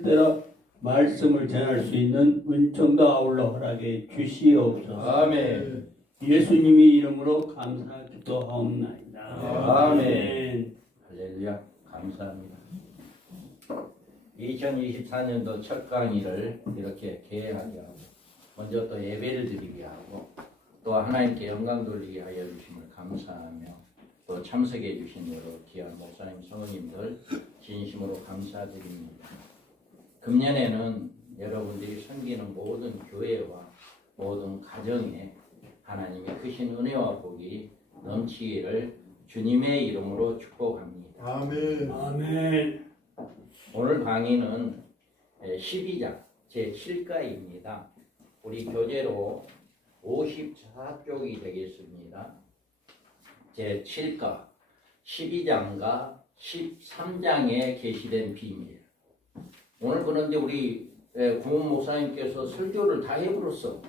뜻대로 말씀을 전할 수 있는 은총도 아울러 허락해 주시옵소서. 아멘. 예수님의 이름으로 감사기도하옵나이다. 아멘. 할렐루야. 감사합니다. 2024년도 첫 강의를 이렇게 개행하게 하고 먼저 또 예배를 드리게 하고 또 하나님께 영광 돌리게 하여 주심을 감사하며 또 참석해 주신 여러 귀한 목사님 성우님들 진심으로 감사드립니다. 금년에는 여러분들이 섬기는 모든 교회와 모든 가정에 하나님의 크신 은혜와 복이 넘치기를 주님의 이름으로 축복합니다. 아멘. 아멘. 오늘 강의는 12장 제7가입니다. 우리 교재로 54쪽이 되겠습니다. 제7가 12장과 13장에 게시된 비밀. 오늘 그런데 우리 고문 목사님께서 설교를 다 해버렸어.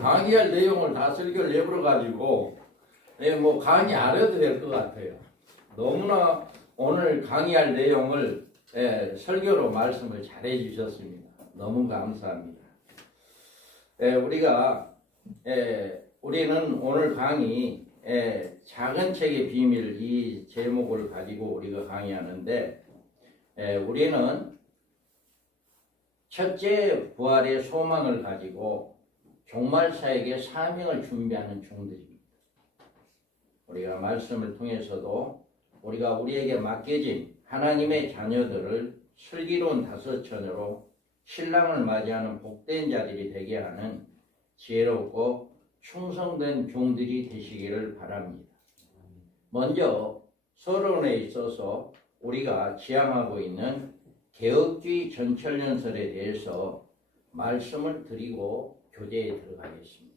강의할 내용을 다 설교를 해버려가지고 뭐 강의 안 해도 될 것 같아요. 너무나 오늘 강의할 내용을 설교로 말씀을 잘해 주셨습니다. 너무 감사합니다. 우리는 오늘 강의 작은 책의 비밀 이 제목을 가지고 우리가 강의하는데 우리는 첫째 부활의 소망을 가지고 종말사에게 사명을 준비하는 종들입니다. 우리가 말씀을 통해서도 우리가 우리에게 맡겨진 하나님의 자녀들을 슬기로운 다섯처녀로 신랑을 맞이하는 복된 자들이 되게 하는 지혜롭고 충성된 종들이 되시기를 바랍니다. 먼저 서론에 있어서 우리가 지향하고 있는 개혁주의 전철연설에 대해서 말씀을 드리고 교재에 들어가겠습니다.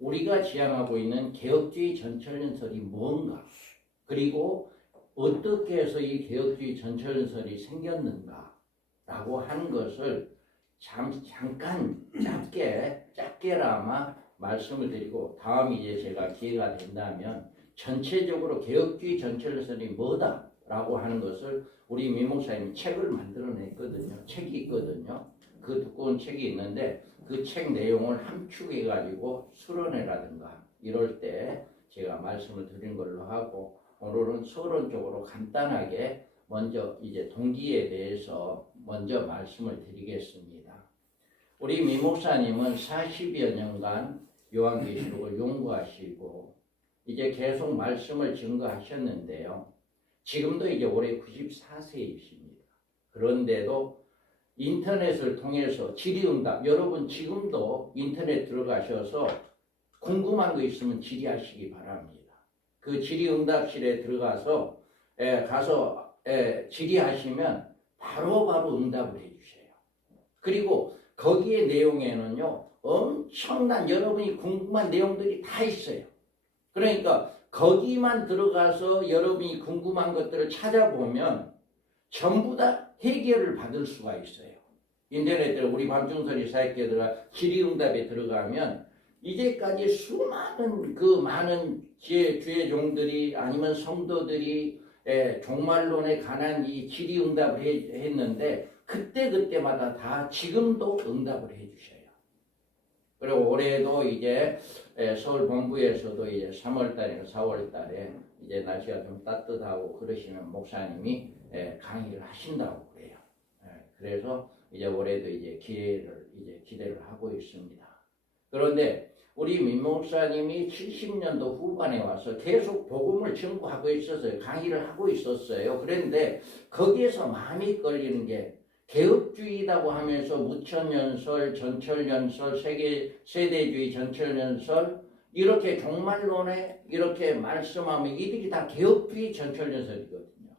우리가 지향하고 있는 개혁주의 전철연설이 뭔가, 그리고 어떻게 해서 이 개혁주의 전철연설이 생겼는가라고 하는 것을 잠깐 짧게나마 말씀을 드리고 다음 이제 제가 기회가 된다면 전체적으로 개혁주의 전철연설이 뭐다라고 하는 것을 우리 미 목사님이 책을 만들어냈거든요. 책이 있거든요. 그 두꺼운 책이 있는데 그 책 내용을 함축해가지고 수련회라든가 이럴 때 제가 말씀을 드린 걸로 하고 오늘은 서론적으로 간단하게 먼저 이제 동기에 대해서 먼저 말씀을 드리겠습니다. 우리 미 목사님은 40여 년간 요한계시록을 연구하시고 이제 계속 말씀을 증거하셨는데요. 지금도 이제 올해 94세이십니다. 그런데도 인터넷을 통해서 질의응답, 여러분 지금도 인터넷 들어가셔서 궁금한 거 있으면 질의하시기 바랍니다. 그 질의응답실에 들어가서 질의하시면 바로바로 응답을 해주세요. 그리고 거기에 내용에는요 엄청난 여러분이 궁금한 내용들이 다 있어요. 그러니까 거기만 들어가서 여러분이 궁금한 것들을 찾아보면 전부 다 해결을 받을 수가 있어요. 인터넷에 우리 밤중설이 사역에 들어가 질의응답에 들어가면 이제까지 수많은 그 많은 주의 종들이 아니면 성도들이 종말론에 관한 이 질의응답을 했는데 그때마다 다 지금도 응답을 해주셔요. 그리고 올해도 이제 서울 본부에서도 이제 3월달이나 4월달에 이제 날씨가 좀 따뜻하고 그러시면 목사님이 강의를 하신다고 그래요. 그래서 이제 올해도 이제 기회를 이제 기대를 하고 있습니다. 그런데 우리 민 목사님이 70년도 후반에 와서 계속 복음을 전구하고 있었어요. 강의를 하고 있었어요. 그런데 거기에서 마음이 끌리는 게 개혁주의라고 하면서 무천연설, 전철연설, 세대주의 전철연설 이렇게 종말론에 이렇게 말씀하면 이들이 다 개혁주의 전철연설이거든요.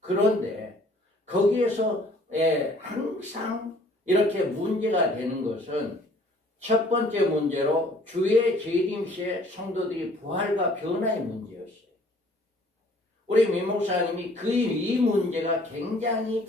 그런데 거기에서 항상 이렇게 문제가 되는 것은 첫 번째 문제로 주의 재림 시에 성도들이 부활과 변화의 문제였어요. 우리 민 목사님이 이 문제가 굉장히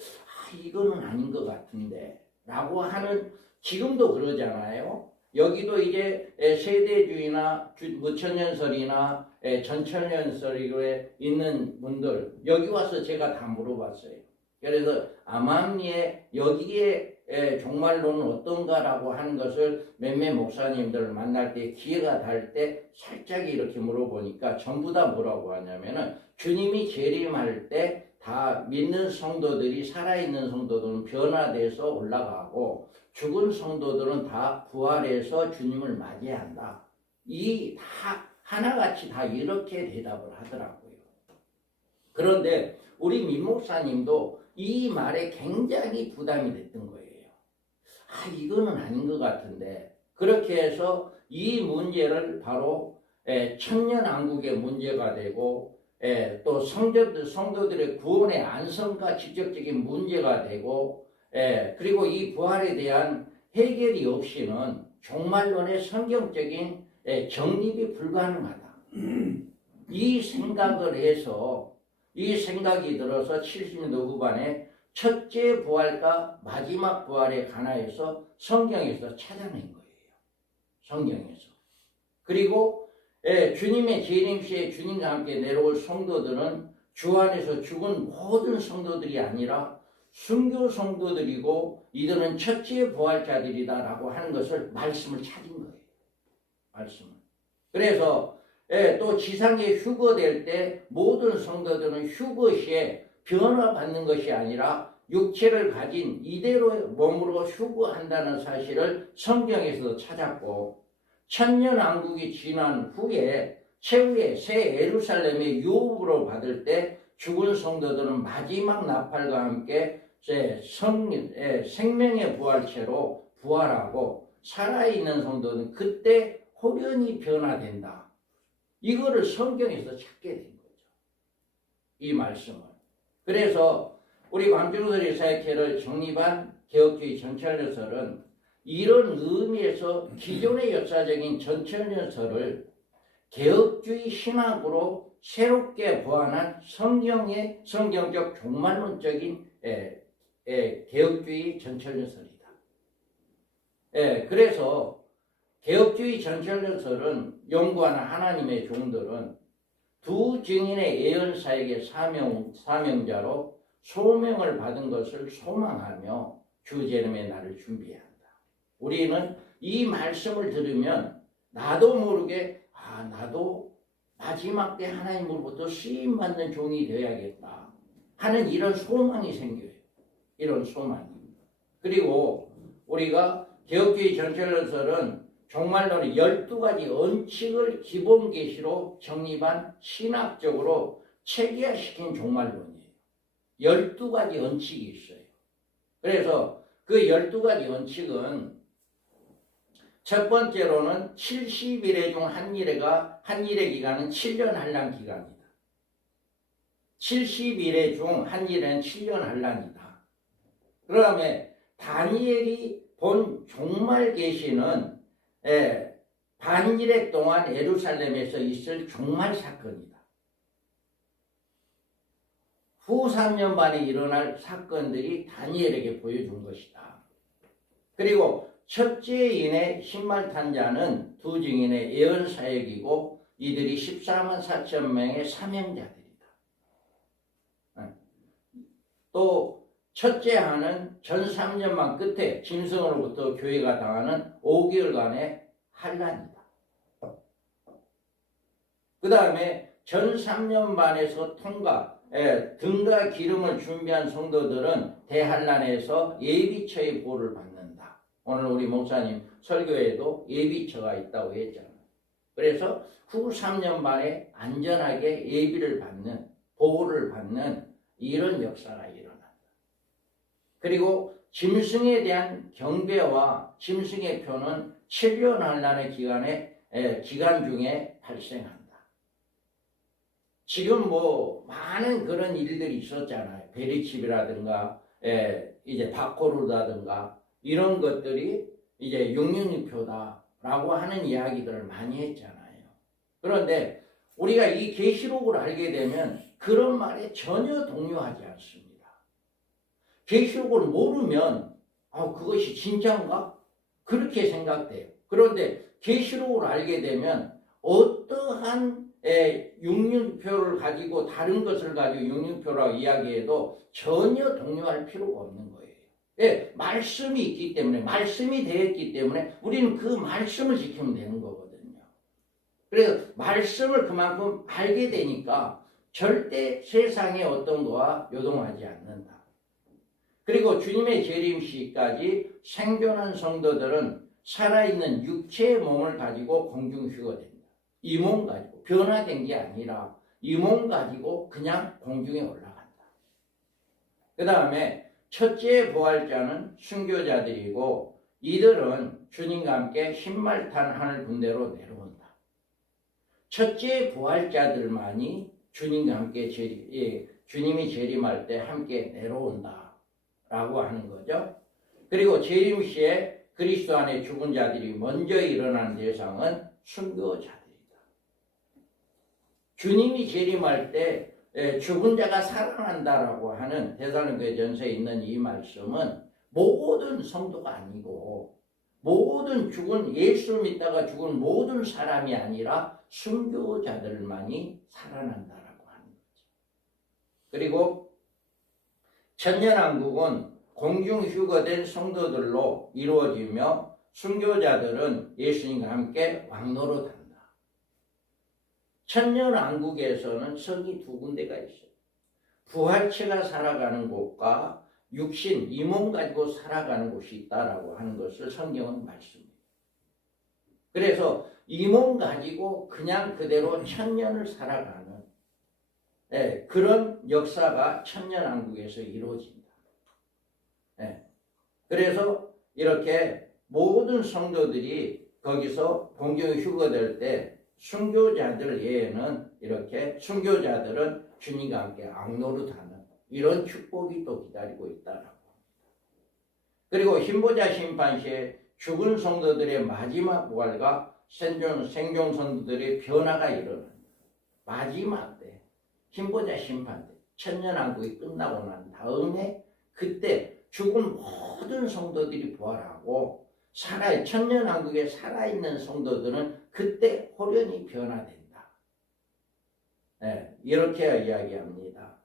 이거는 아닌 것 같은데 라고 하는 지금도 그러잖아요. 여기도 이제 세대주의나 무천연설이나 전철연설에 있는 분들 여기 와서 제가 다 물어봤어요. 그래서 암암리에 여기에 종말론은 어떤가라고 하는 것을 몇몇 목사님들을 만날 때 기회가 닿을 때 살짝 이렇게 물어보니까 전부 다 뭐라고 하냐면은 주님이 재림할 때 다 믿는 성도들이 살아있는 성도들은 변화돼서 올라가고 죽은 성도들은 다 부활해서 주님을 맞이한다. 이 다 하나같이 다 이렇게 대답을 하더라고요. 그런데 우리 민 목사님도 이 말에 굉장히 부담이 됐던 거예요. 이거는 아닌 것 같은데 그렇게 해서 이 문제를 바로 천년왕국의 문제가 되고 또 성도들의 구원의 안성과 직접적인 문제가 되고 그리고 이 부활에 대한 해결이 없이는 종말론의 성경적인 정립이 불가능하다. 이 생각을 해서 이 생각이 들어서 70년대 후반에 첫째 부활과 마지막 부활에 관하여서 성경에서 찾아낸 거예요. 성경에서. 그리고 주님의 재림 시에 주님과 함께 내려올 성도들은 주 안에서 죽은 모든 성도들이 아니라 순교 성도들이고 이들은 첫째 부활자들이다라고 하는 것을 말씀을 찾은 거예요. 말씀을. 그래서 또 지상에 휴거될 때 모든 성도들은 휴거 시에 변화받는 것이 아니라 육체를 가진 이대로 몸으로 휴거한다는 사실을 성경에서도 찾았고 천년왕국이 지난 후에 최후의 새 예루살렘의 유업으로 받을 때 죽은 성도들은 마지막 나팔과 함께 생명의 부활체로 부활하고 살아있는 성도는 그때 호련히 변화된다. 이거를 성경에서 찾게 된 거죠. 이 말씀을. 그래서 우리 광주로서의 사역회를 정립한 개혁주의 전철연설은 이런 의미에서 기존의 역사적인 전철연설을 개혁주의 신학으로 새롭게 보완한 성경적 종말론적인 개혁주의 전철연설이다. 그래서 개혁주의 전철연설은 연구하는 하나님의 종들은 두 증인의 예언사에게 사명자로 소명을 받은 것을 소망하며 주 재림의 날을 준비해야 한다. 우리는 이 말씀을 들으면 나도 모르게 나도 마지막 때 하나님으로부터 쓰임받는 종이 되어야겠다 하는 이런 소망이 생겨요. 이런 소망이. 그리고 우리가 개혁주의 전철연설은 종말론의 12가지 원칙을 기본 계시로 정립한 신학적으로 체계화시킨 종말론이에요. 12가지 원칙이 있어요. 그래서 그 12가지 원칙은 첫 번째로는 70일의 중 한일의 기간은 7년 한란 기간이다. 70일의 중 한일은 7년 한란이다. 그 다음에 다니엘이 본 종말 계시는 반일의 동안 예루살렘에서 있을 종말 사건이다. 후 3년 반에 일어날 사건들이 다니엘에게 보여준 것이다. 그리고 첫째인의 신말탄자는 두 증인의 예언사역이고 이들이 14만 4천 명의 사명자들이다. 또 첫째 하는 전 3년만 끝에 짐승으로부터 교회가 당하는 5개월간의 환란이다. 그 다음에 전 3년 반에서 등과 기름을 준비한 성도들은 대환란에서 예비처의 보호를 받는다. 오늘 우리 목사님 설교에도 예비처가 있다고 했잖아요. 그래서 후 3년 반에 안전하게 예비를 받는, 보호를 받는 이런 역사가 일어난다. 그리고 짐승에 대한 경배와 짐승의 표는 7년 환란의 기간 중에 발생한다. 지금 많은 그런 일들이 있었잖아요. 베리칩이라든가 이제 바코르다든가 이런 것들이 이제 666표다라고 하는 이야기들을 많이 했잖아요. 그런데 우리가 이 계시록을 알게 되면 그런 말에 전혀 동요하지 않습니다. 계시록을 모르면 그것이 진짜인가? 그렇게 생각돼요. 그런데 계시록을 알게 되면 어떠한 육륜표를 가지고 다른 것을 가지고 육륜표라고 이야기해도 전혀 동요할 필요가 없는 거예요. 예, 말씀이 있기 때문에, 말씀이 되었기 때문에 우리는 그 말씀을 지키면 되는 거거든요. 그래서 말씀을 그만큼 알게 되니까 절대 세상의 어떤 거와 요동하지 않는다. 그리고 주님의 재림 시까지 생존한 성도들은 살아있는 육체의 몸을 가지고 공중휴가 된다. 이 몸 가지고 변화된 게 아니라 이 몸 가지고 그냥 공중에 올라간다. 그 다음에 첫째 부활자는 순교자들이고 이들은 주님과 함께 흰말탄 하늘 군대로 내려온다. 첫째 부활자들만이 주님과 함께 주님이 재림할 때 함께 내려온다 라고 하는 거죠. 그리고 재림 시에 그리스도 안에 죽은 자들이 먼저 일어나는 대상은 순교자들이다. 주님이 재림할 때 죽은 자가 살아난다라고 하는 데살로니가전서에 있는 이 말씀은 모든 성도가 아니고 모든 죽은 예수를 믿다가 죽은 모든 사람이 아니라 순교자들만이 살아난다라고 하는 거죠. 그리고 천년왕국은 공중휴거된 성도들로 이루어지며 순교자들은 예수님과 함께 왕노릇한다. 천년왕국에서는 성이 두 군데가 있어요. 부활체가 살아가는 곳과 육신, 이 몸 가지고 살아가는 곳이 있다라고 하는 것을 성경은 말씀합니다. 그래서 이 몸 가지고 그냥 그대로 천년을 살아가는 그런 역사가 천년왕국에서 이루어진다. 그래서 이렇게 모든 성도들이 거기서 공중휴거될 때 순교자들 외에는 이렇게 순교자들은 주님과 함께 악노릇하는 이런 축복이 또 기다리고 있다라고 합니다. 그리고 흰보자 심판 시에 죽은 성도들의 마지막 부활과 생존 성도들의 변화가 일어납니다. 마지막 때 흰보자 심판 때 천년왕국이 끝나고 난 다음에 그때 죽은 모든 성도들이 부활하고 천년왕국에 살아있는 성도들은 그때 호련히 변화된다. 이렇게 이야기합니다.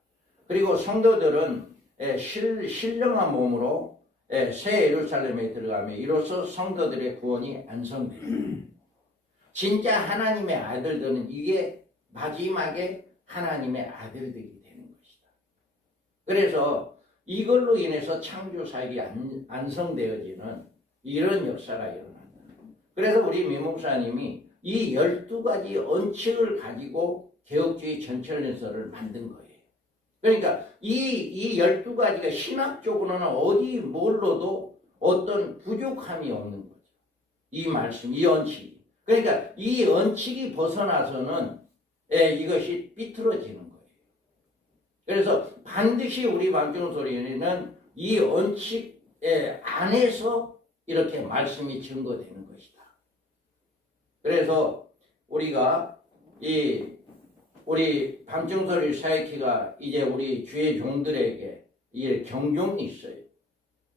그리고 성도들은 신령한 몸으로 새 예루살렘에 들어가며 이로써 성도들의 구원이 완성됩니다. 진짜 하나님의 아들들은 이게 마지막에 하나님의 아들들이 되는 것이다. 그래서 이걸로 인해서 창조 사역이 완성되어지는 이런 역사가 일어난다. 그래서 우리 미목사님이 이 12가지 언칙을 가지고 개혁주의 전철연설을 만든 거예요. 그러니까 이 12가지가 신학적으로는 어디 뭘로도 어떤 부족함이 없는 거죠. 이 말씀, 이 언칙. 그러니까 이 언칙이 벗어나서는 이것이 삐뚤어지는 거예요. 그래서 반드시 우리 방정소리는 이 언칙 안에서 이렇게 말씀이 증거되는 것이다. 그래서 우리가 우리 방정소리 사역회가 이제 우리 주의 종들에게 이 경종이 있어요.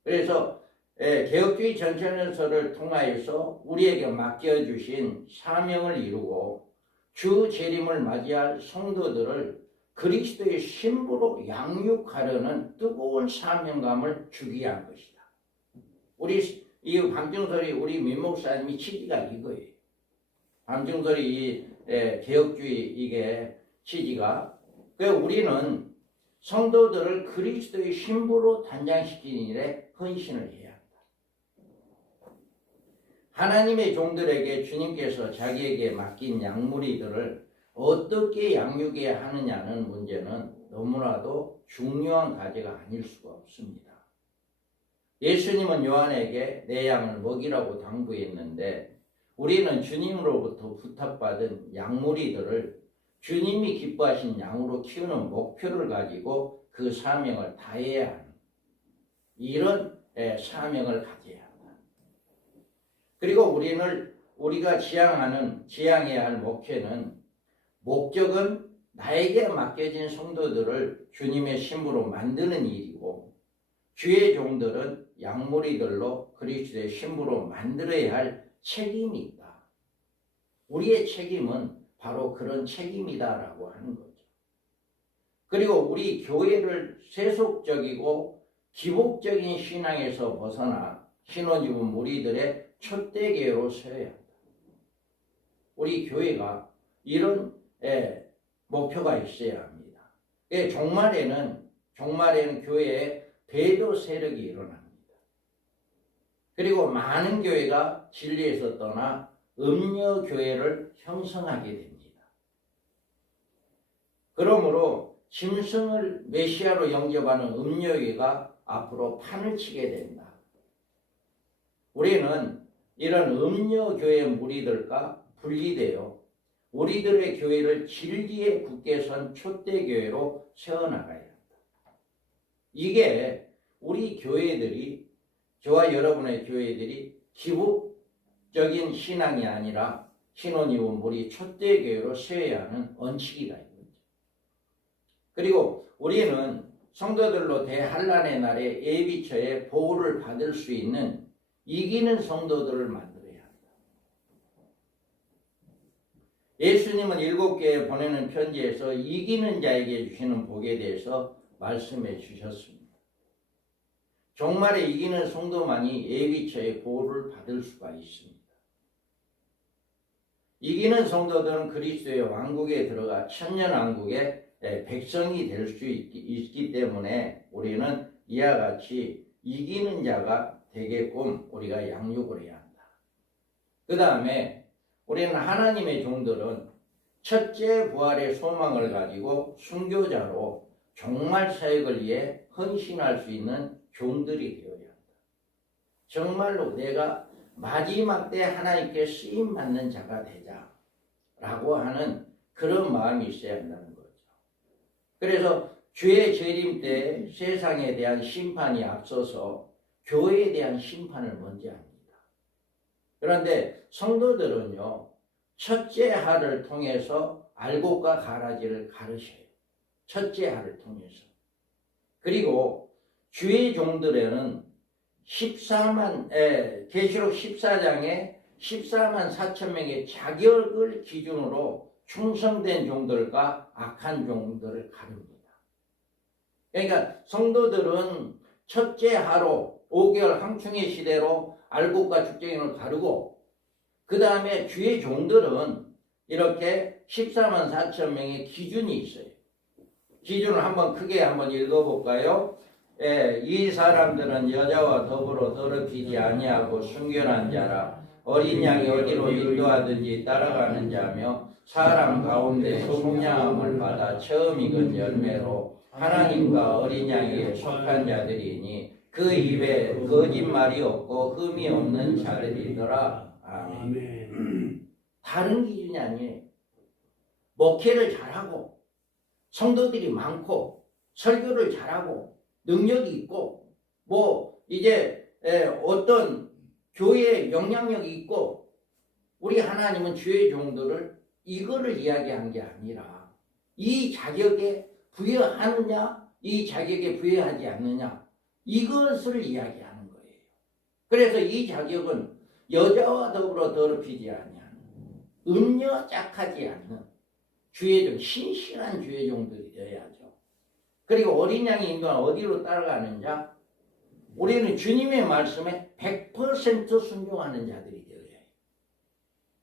그래서 개혁주의 전천연설을 통하여서 우리에게 맡겨주신 사명을 이루고 주 재림을 맞이할 성도들을 그리스도의 신부로 양육하려는 뜨거운 사명감을 주기 위한 것이다. 이 방정설이 우리 민목사님이 취지가 이거예요. 방정설이 개혁주의 이게 취지가 우리는 성도들을 그리스도의 신부로 단장시키는 일에 헌신을 해야 한다. 하나님의 종들에게 주님께서 자기에게 맡긴 양무리들을 어떻게 양육해야 하느냐는 문제는 너무나도 중요한 과제가 아닐 수가 없습니다. 예수님은 요한에게 내 양을 먹이라고 당부했는데 우리는 주님으로부터 부탁받은 양무리들을 주님이 기뻐하신 양으로 키우는 목표를 가지고 그 사명을 다해야 하는 이런 사명을 가져야 한다. 그리고 우리가 지향해야 할 목적은 나에게 맡겨진 성도들을 주님의 신부로 만드는 일이고 주의 종들은 양무리들로 그리스도의 신부로 만들어야 할 책임이 있다. 우리의 책임은 바로 그런 책임이다라고 하는 거죠. 그리고 우리 교회를 세속적이고 기복적인 신앙에서 벗어나 신혼집은 무리들의 촛대교회로 세워야 한다. 우리 교회가 이런 목표가 있어야 합니다. 종말에는 교회에 배도 세력이 일어납니다. 그리고 많은 교회가 진리에서 떠나 음녀 교회를 형성하게 됩니다. 그러므로 짐승을 메시아로 영접하는 음녀교회가 앞으로 판을 치게 된다. 우리는 이런 음녀교회 무리들과 분리되어 우리들의 교회를 진리에 굳게 선 촛대교회로 세워나가야 한다. 이게 우리 교회들이, 저와 여러분의 교회들이 기복적인 신앙이 아니라 신혼이원 무리 촛대교회로 세워야 하는 원칙이다. 그리고 우리는 성도들로 대환란의 날에 예비처에 보호를 받을 수 있는 이기는 성도들을 만들어야 한다. 예수님은 7교회에 보내는 편지에서 이기는 자에게 주시는 복에 대해서 말씀해 주셨습니다. 종말에 이기는 성도만이 예비처의 보호를 받을 수가 있습니다. 이기는 성도들은 그리스도의 왕국에 들어가 천년왕국의 백성이 될 수 있기 때문에 우리는 이와 같이 이기는 자가 되게끔 우리가 양육을 해야 한다. 그 다음에 우리는 하나님의 종들은 첫째 부활의 소망을 가지고 순교자로 종말 사역을 위해 헌신할 수 있는 종들이 되어야 한다. 정말로 내가 마지막 때 하나님께 쓰임받는 자가 되자라고 하는 그런 마음이 있어야 한다는 거죠. 그래서 주의 재림 때 세상에 대한 심판이 앞서서 교회에 대한 심판을 먼저 합니다. 그런데 성도들은요, 첫째 하를 통해서 알곡과 가라지를 가르쳐요. 첫째 하를 통해서. 그리고 주의 종들에는 계시록 14장에 14만 4천 명의 자격을 기준으로 충성된 종들과 악한 종들을 가릅니다. 그러니까 성도들은 첫째 하로 5개월 황충의 시대로 알곡과 죽쟁이를 가르고, 그 다음에 주의 종들은 이렇게 14만 4천 명의 기준이 있어요. 기준을 크게 한번 읽어볼까요? 이 사람들은 여자와 더불어 더럽히지 아니하고 순결한 자라, 어린 양이 어디로 인도하든지 따라가는 자며, 사람 가운데 속량함을 받아 처음 익은 열매로 하나님과 어린 양에게 속한 자들이니 그 입에 거짓말이 없고 흠이 없는 자들이더라. 아멘. 다른 기준이 아니에요. 목회를 잘하고 성도들이 많고 설교를 잘하고 능력이 있고 어떤 교회에 영향력이 있고, 우리 하나님은 주의 종들을 이거를 이야기한 게 아니라 이 자격에 부여하느냐, 이 자격에 부여하지 않느냐, 이것을 이야기하는 거예요. 그래서 이 자격은 여자와 더불어 더럽히지 아니하는, 음녀 짝하지 않는 주의 종, 신실한 주의 종들이 되어야죠. 그리고 어린 양이 인도한 어디로 따라가느냐, 우리는 주님의 말씀에 100% 순종하는 자들이 되어야 해요.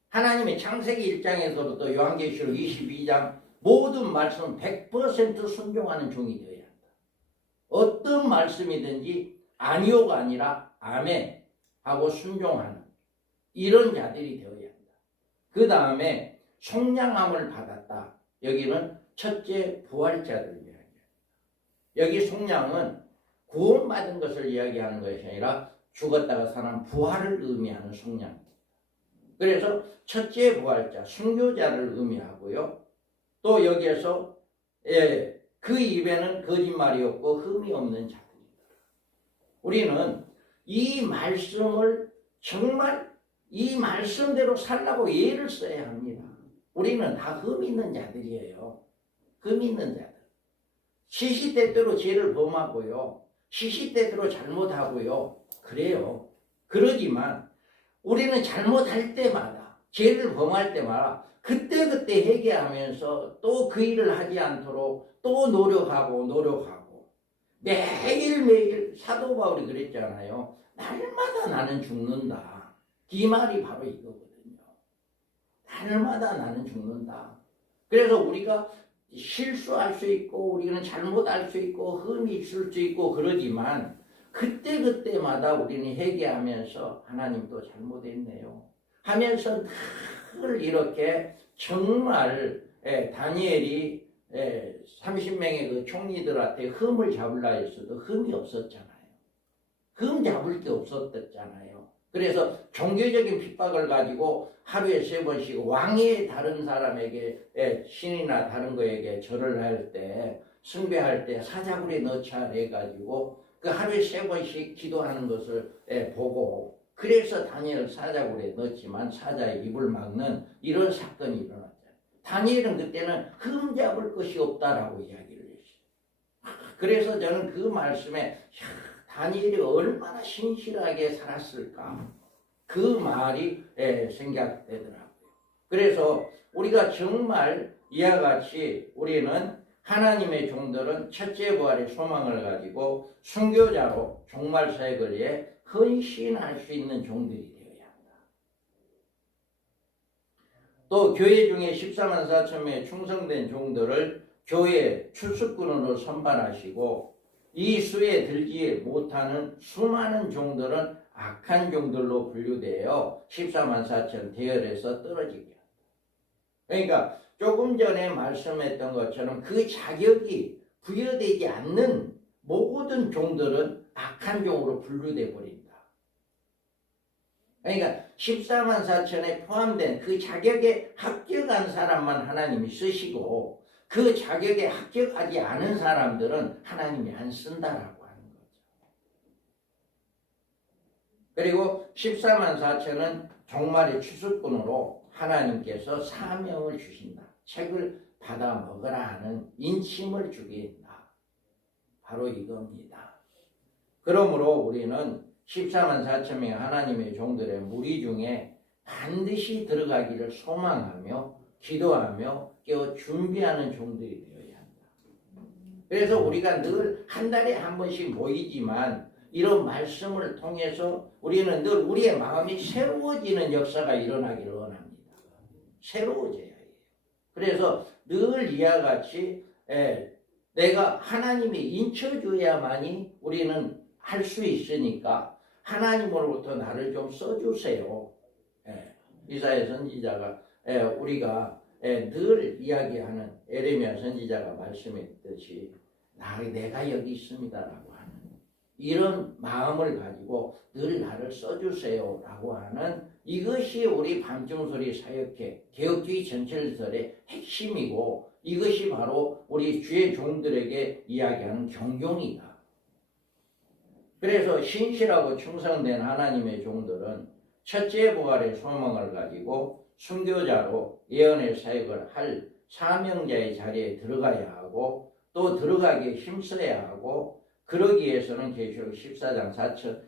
하나님의 창세기 1장에서부터 요한계시록 22장 모든 말씀은 100% 순종하는 종이 되어야 한다. 어떤 말씀이든지 아니오가 아니라 아멘 하고 순종하는 이런 자들이 되어야 한다. 그 다음에 속량함을 받았다. 여기는 첫째 부활자들을 이야기합니다. 여기 속량은 구원받은 것을 이야기하는 것이 아니라 죽었다가 사는 부활을 의미하는 속량입니다. 그래서 첫째 부활자, 순교자를 의미하고요. 또 여기에서 그 입에는 거짓말이 없고 흠이 없는 자들이다. 우리는 이 말씀을 정말 이 말씀대로 살라고 예를 써야 합니다. 우리는 다 흠 있는 자들이에요. 흠 있는 자들. 시시때때로 죄를 범하고요. 시시때때로 잘못하고요. 그래요. 그러지만 우리는 잘못할 때마다 죄를 범할 때마다 그때그때 회개하면서 또 그 일을 하지 않도록 또 노력하고 매일매일 사도 바울이 그랬잖아요. 날마다 나는 죽는다. 이 말이 바로 이거거든요. 날마다 나는 죽는다. 그래서 우리가 실수할 수 있고 우리는 잘못할 수 있고 흠이 있을 수 있고 그러지만 그때그때마다 우리는 회개하면서 하나님 또 잘못했네요 하면서 늘 이렇게 정말 다니엘이 30명의 그 총리들한테 흠을 잡으려 했어도 흠이 없었잖아요. 흠 잡을 게 없었잖아요. 그래서 종교적인 핍박을 가지고 하루에 3번씩 왕의 다른 사람에게 신이나 다른 거에게 절을 할 때 숭배할 때 사자굴에 넣자 해가지고 그 하루에 3번씩 기도하는 것을 보고 그래서 다니엘을 사자굴에 넣었지만 사자의 입을 막는 이런 사건이 일어났잖아요. 다니엘은 그때는 흠 잡을 것이 없다라고 이야기를 했어요. 그래서 저는 그 말씀에 다니엘이 얼마나 신실하게 살았을까 그 말이 생각되더라고요. 그래서 우리가 정말 이와 같이 우리는 하나님의 종들은 첫째 부활의 소망을 가지고 순교자로 종말 사역을 위해 헌신할 수 있는 종들이 되어야 한다. 또 교회 중에 14만 4천 명의 충성된 종들을 교회 출석군으로 선발하시고 이 수에 들지 못하는 수많은 종들은 악한 종들로 분류되어 14만 4천 대열에서 떨어지게 한다. 그러니까 조금 전에 말씀했던 것처럼 그 자격이 부여되지 않는 모든 종들은 악한 종으로 분류돼 버린다. 그러니까 14만 4천에 포함된 그 자격에 합격한 사람만 하나님이 쓰시고 그 자격에 합격하지 않은 사람들은 하나님이 안 쓴다라고 하는 거죠. 그리고 14만 4천은 종말의 추수꾼으로 하나님께서 사명을 주신다. 책을 받아 먹으라 하는 인침을 주게 한다. 바로 이겁니다. 그러므로 우리는 14만 4천 명의 하나님의 종들의 무리 중에 반드시 들어가기를 소망하며 기도하며 깨어 준비하는 종들이 되어야 한다. 그래서 우리가 늘 한 달에 한 번씩 모이지만 이런 말씀을 통해서 우리는 늘 우리의 마음이 새로워지는 역사가 일어나기를 원합니다. 새로워져야 해요. 그래서 늘 이와 같이 내가 하나님이 인쳐줘야만이 우리는 할 수 있으니까 하나님으로부터 나를 좀 써주세요. 이사야 선지자가 우리가 늘 이야기하는 에레미야 선지자가 말씀했듯이 내가 여기 있습니다라고 하는 이런 마음을 가지고 늘 나를 써주세요라고 하는 이것이 우리 밤중소리 사역회 개혁주의 전철설의 핵심이고 이것이 바로 우리 주의 종들에게 이야기하는 경종이다. 그래서 신실하고 충성된 하나님의 종들은 첫째 부활의 소망을 가지고 순교자로 예언의 사역을 할 사명자의 자리에 들어가야 하고 또 들어가기에 힘써야 하고 그러기 위해서는 계시록 14장에서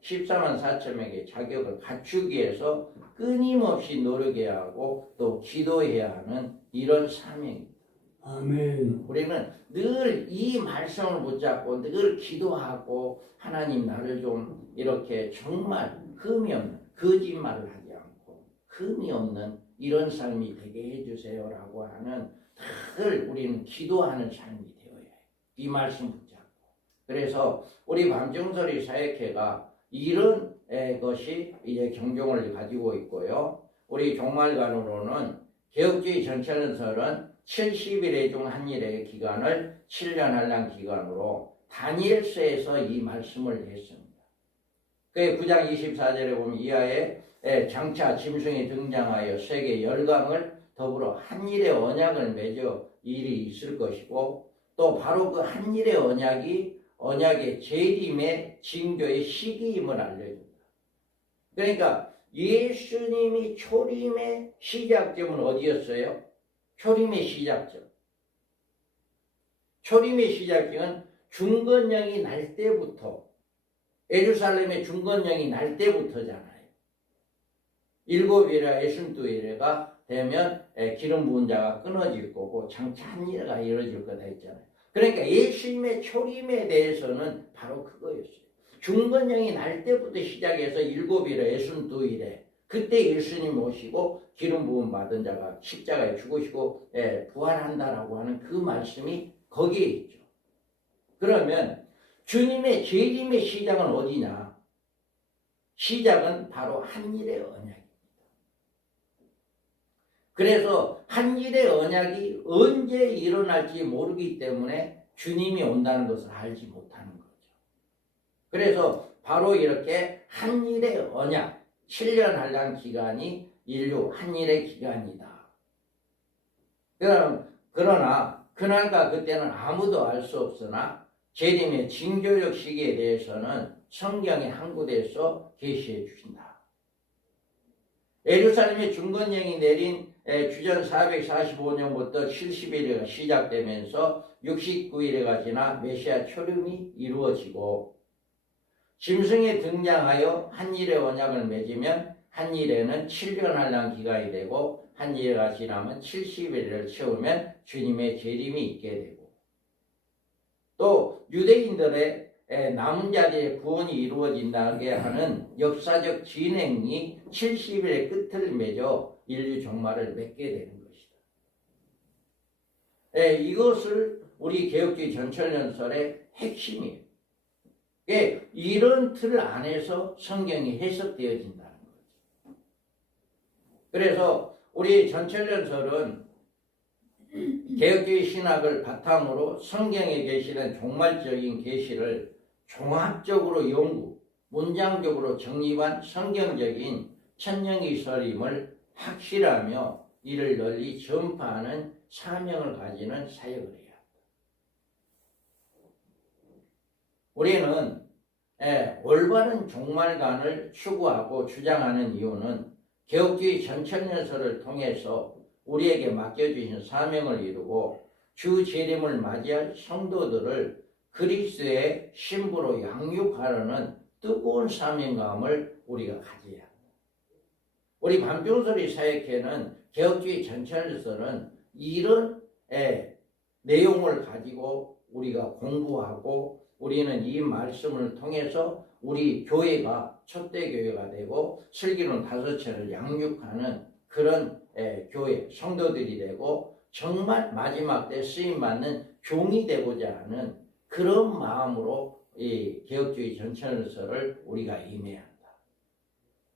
14만 4천 명의 자격을 갖추기 위해서 끊임없이 노력해야 하고 또 기도해야 하는 이런 사명입니다. 아멘. 우리는 늘 이 말씀을 붙잡고 늘 기도하고 하나님 나를 좀 이렇게 정말 흠이 없는 거짓말을 하지 않고 흠이 없는 이런 삶이 되게 해주세요라고 하는 늘 우리는 기도하는 삶이 되어야 해요. 이 말씀 붙잡고. 그래서 우리 밤중소리 사역회가 이런 것이 이제 경종을 가지고 있고요. 우리 종말관으로는 개혁주의 전철설은 70일의 중 한 일의 기간을 7년 한량 기간으로 다니엘서에서 이 말씀을 했습니다. 그 9장 24절에 보면 이하에 장차 짐승이 등장하여 세계 열강을 더불어 한 일의 언약을 맺어 일이 있을 것이고 또 바로 그 한 일의 언약의 재림의 징조의 시기임을 알려준다. 그러니까 예수님이 초림의 시작점은 어디였어요? 초림의 시작점. 초림의 시작점은 중건령이 날 때부터 예루살렘의 중건령이 날 때부터잖아요. 일곱일에 예순두일에가 되면 기름 부은 자가 끊어질 거고 장차 한 일회가 이루어질 거다 했잖아요. 그러니까 예수님의 초림에 대해서는 바로 그거였어요. 중건령이 날 때부터 시작해서 일곱일에 예순두일에 그때 예수님 오시고 기름 부음 받은 자가 십자가에 죽으시고 부활한다라고 하는 그 말씀이 거기에 있죠. 그러면 주님의 재림의 시작은 어디냐? 시작은 바로 한일의 언약입니다. 그래서 한일의 언약이 언제 일어날지 모르기 때문에 주님이 온다는 것을 알지 못하는 거죠. 그래서 바로 이렇게 한일의 언약, 7년 한란 기간이 인류 한일의 기간이다. 그러나 그날과 그때는 아무도 알 수 없으나 재림의 징조적 시기에 대해서는 성경의 한 곳에서 계시해 주신다. 예루살렘의 중건령이 내린 주전 445년부터 70일이 시작되면서 69일에가 지나 메시아 초림이 이루어지고 짐승에 등장하여 한일의 언약을 맺으면 한일에는 7년 한란 기간이 되고 한일회가 지나면 70일을 채우면 주님의 재림이 있게 되고 또 유대인들의 남은 자들의 구원이 이루어진다게 하는 역사적 진행이 70일의 끝을 맺어 인류 종말을 맺게 되는 것이다. 이것을 우리 개혁주의 전철연설의 핵심이에요. 이런 틀 안에서 성경이 해석되어진다는 거죠. 그래서 우리 전철연설은 개혁주의 신학을 바탕으로 성경에 계시는 종말적인 계시를 종합적으로 연구, 문장적으로 정립한 성경적인 천년기설임을 확실하며 이를 널리 전파하는 사명을 가지는 사역을 해야 한다. 우리는 올바른 종말관을 추구하고 주장하는 이유는 개혁주의 전천연설을 통해서 우리에게 맡겨주신 사명을 이루고 주 재림을 맞이할 성도들을 그리스도의 신부로 양육하려는 뜨거운 사명감을 우리가 가져야 한다. 우리 반병소리 사역회는 개혁주의 전천연설은 이런 내용을 가지고 우리가 공부하고 우리는 이 말씀을 통해서 우리 교회가 첫대교회가 되고 슬기로운 5채를 양육하는 그런 교회 성도들이 되고 정말 마지막 때 쓰임받는 종이 되고자 하는 그런 마음으로 이 개혁주의 전천연설을 우리가 임해야 한다.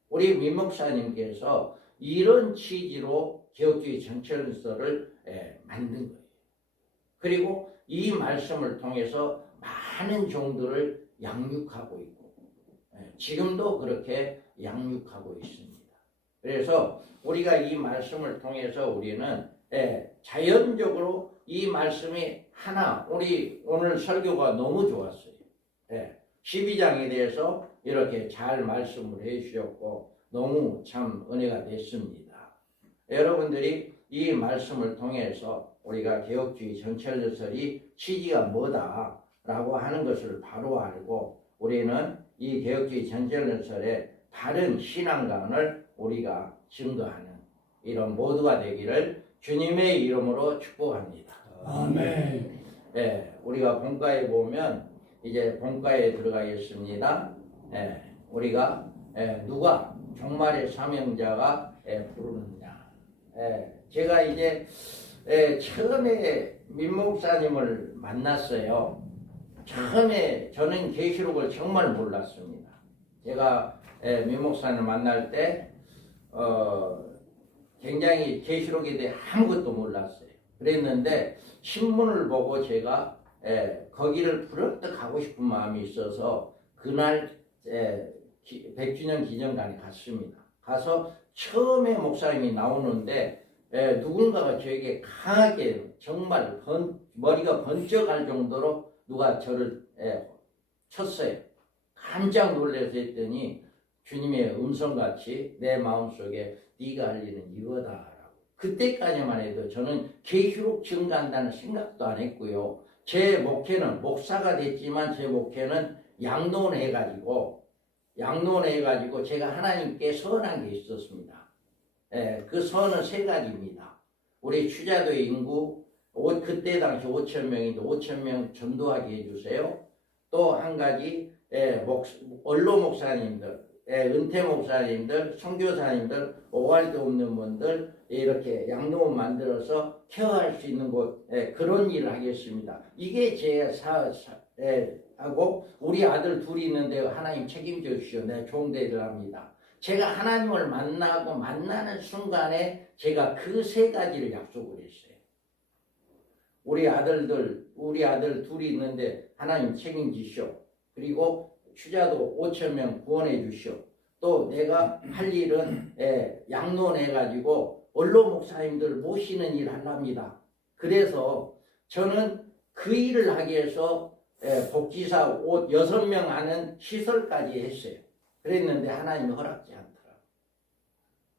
우리 민목사님께서 이런 취지로 개혁주의 전천연설을 만든 거예요. 그리고 이 말씀을 통해서 많은 종들을 양육하고 있고 지금도 그렇게 양육하고 있습니다. 그래서 우리가 이 말씀을 통해서 우리는 자연적으로 이 말씀이 하나 우리 오늘 설교가 너무 좋았어요. 12장에 대해서 이렇게 잘 말씀을 해주셨고 너무 참 은혜가 됐습니다. 여러분들이 이 말씀을 통해서 우리가 개혁주의 전철연설이 취지가 뭐다라고 하는 것을 바로 알고 우리는 이 개혁주의 전철연설의 바른 신앙관을 우리가 증거하는 이런 모두가 되기를 주님의 이름으로 축복합니다. 아멘. 우리가 본가에 보면 이제 본가에 들어가겠습니다. 우리가 누가 종말의 사명자가 부르느냐. 제가 이제 처음에 민목사님을 만났어요. 처음에 저는 계시록을 정말 몰랐습니다. 제가 민목사님을 만날 때 굉장히 계시록에 대해 아무것도 몰랐어요. 그랬는데 신문을 보고 제가 거기를 부럽게 가고 싶은 마음이 있어서 그날 100주년 기념관에 갔습니다. 가서 처음에 목사님이 나오는데 누군가가 저에게 강하게 정말 머리가 번쩍할 정도로 누가 저를 쳤어요. 깜짝 놀라서 했더니 주님의 음성같이 내 마음속에 네가 할 일은 이거다라고. 그때까지만 해도 저는 계시록 증거한다는 생각도 안 했고요. 제 목회는 목사가 됐지만 제 목회는 양론을 해가지고 양론해가지고 제가 하나님께 서원한 게 있었습니다. 그 서원은 세 가지입니다. 우리 추자도의 인구 그때 당시 5천 명인데 5천 명 전도하게 해주세요. 또 한 가지 원로 목사님들, 은퇴 목사님들, 선교사님들, 오할도 없는 분들 이렇게 양로원 만들어서 케어할 수 있는 곳 그런 일을 하겠습니다. 이게 제 하고 우리 아들 둘이 있는데 하나님 책임져 주시오. 내가 좋은 데를 합니다. 제가 하나님을 만나는 순간에 제가 그 세 가지를 약속을 했어요. 우리 아들 둘이 있는데 하나님 책임지시오. 그리고 추자도 5천 명 구원해 주시오. 또 내가 할 일은 양론해가지고 원로 목사님들 모시는 일 하랍니다. 그래서 저는 그 일을 하기 위해서 복지사 6명 하는 시설까지 했어요. 그랬는데 하나님이 허락지 않더라고요.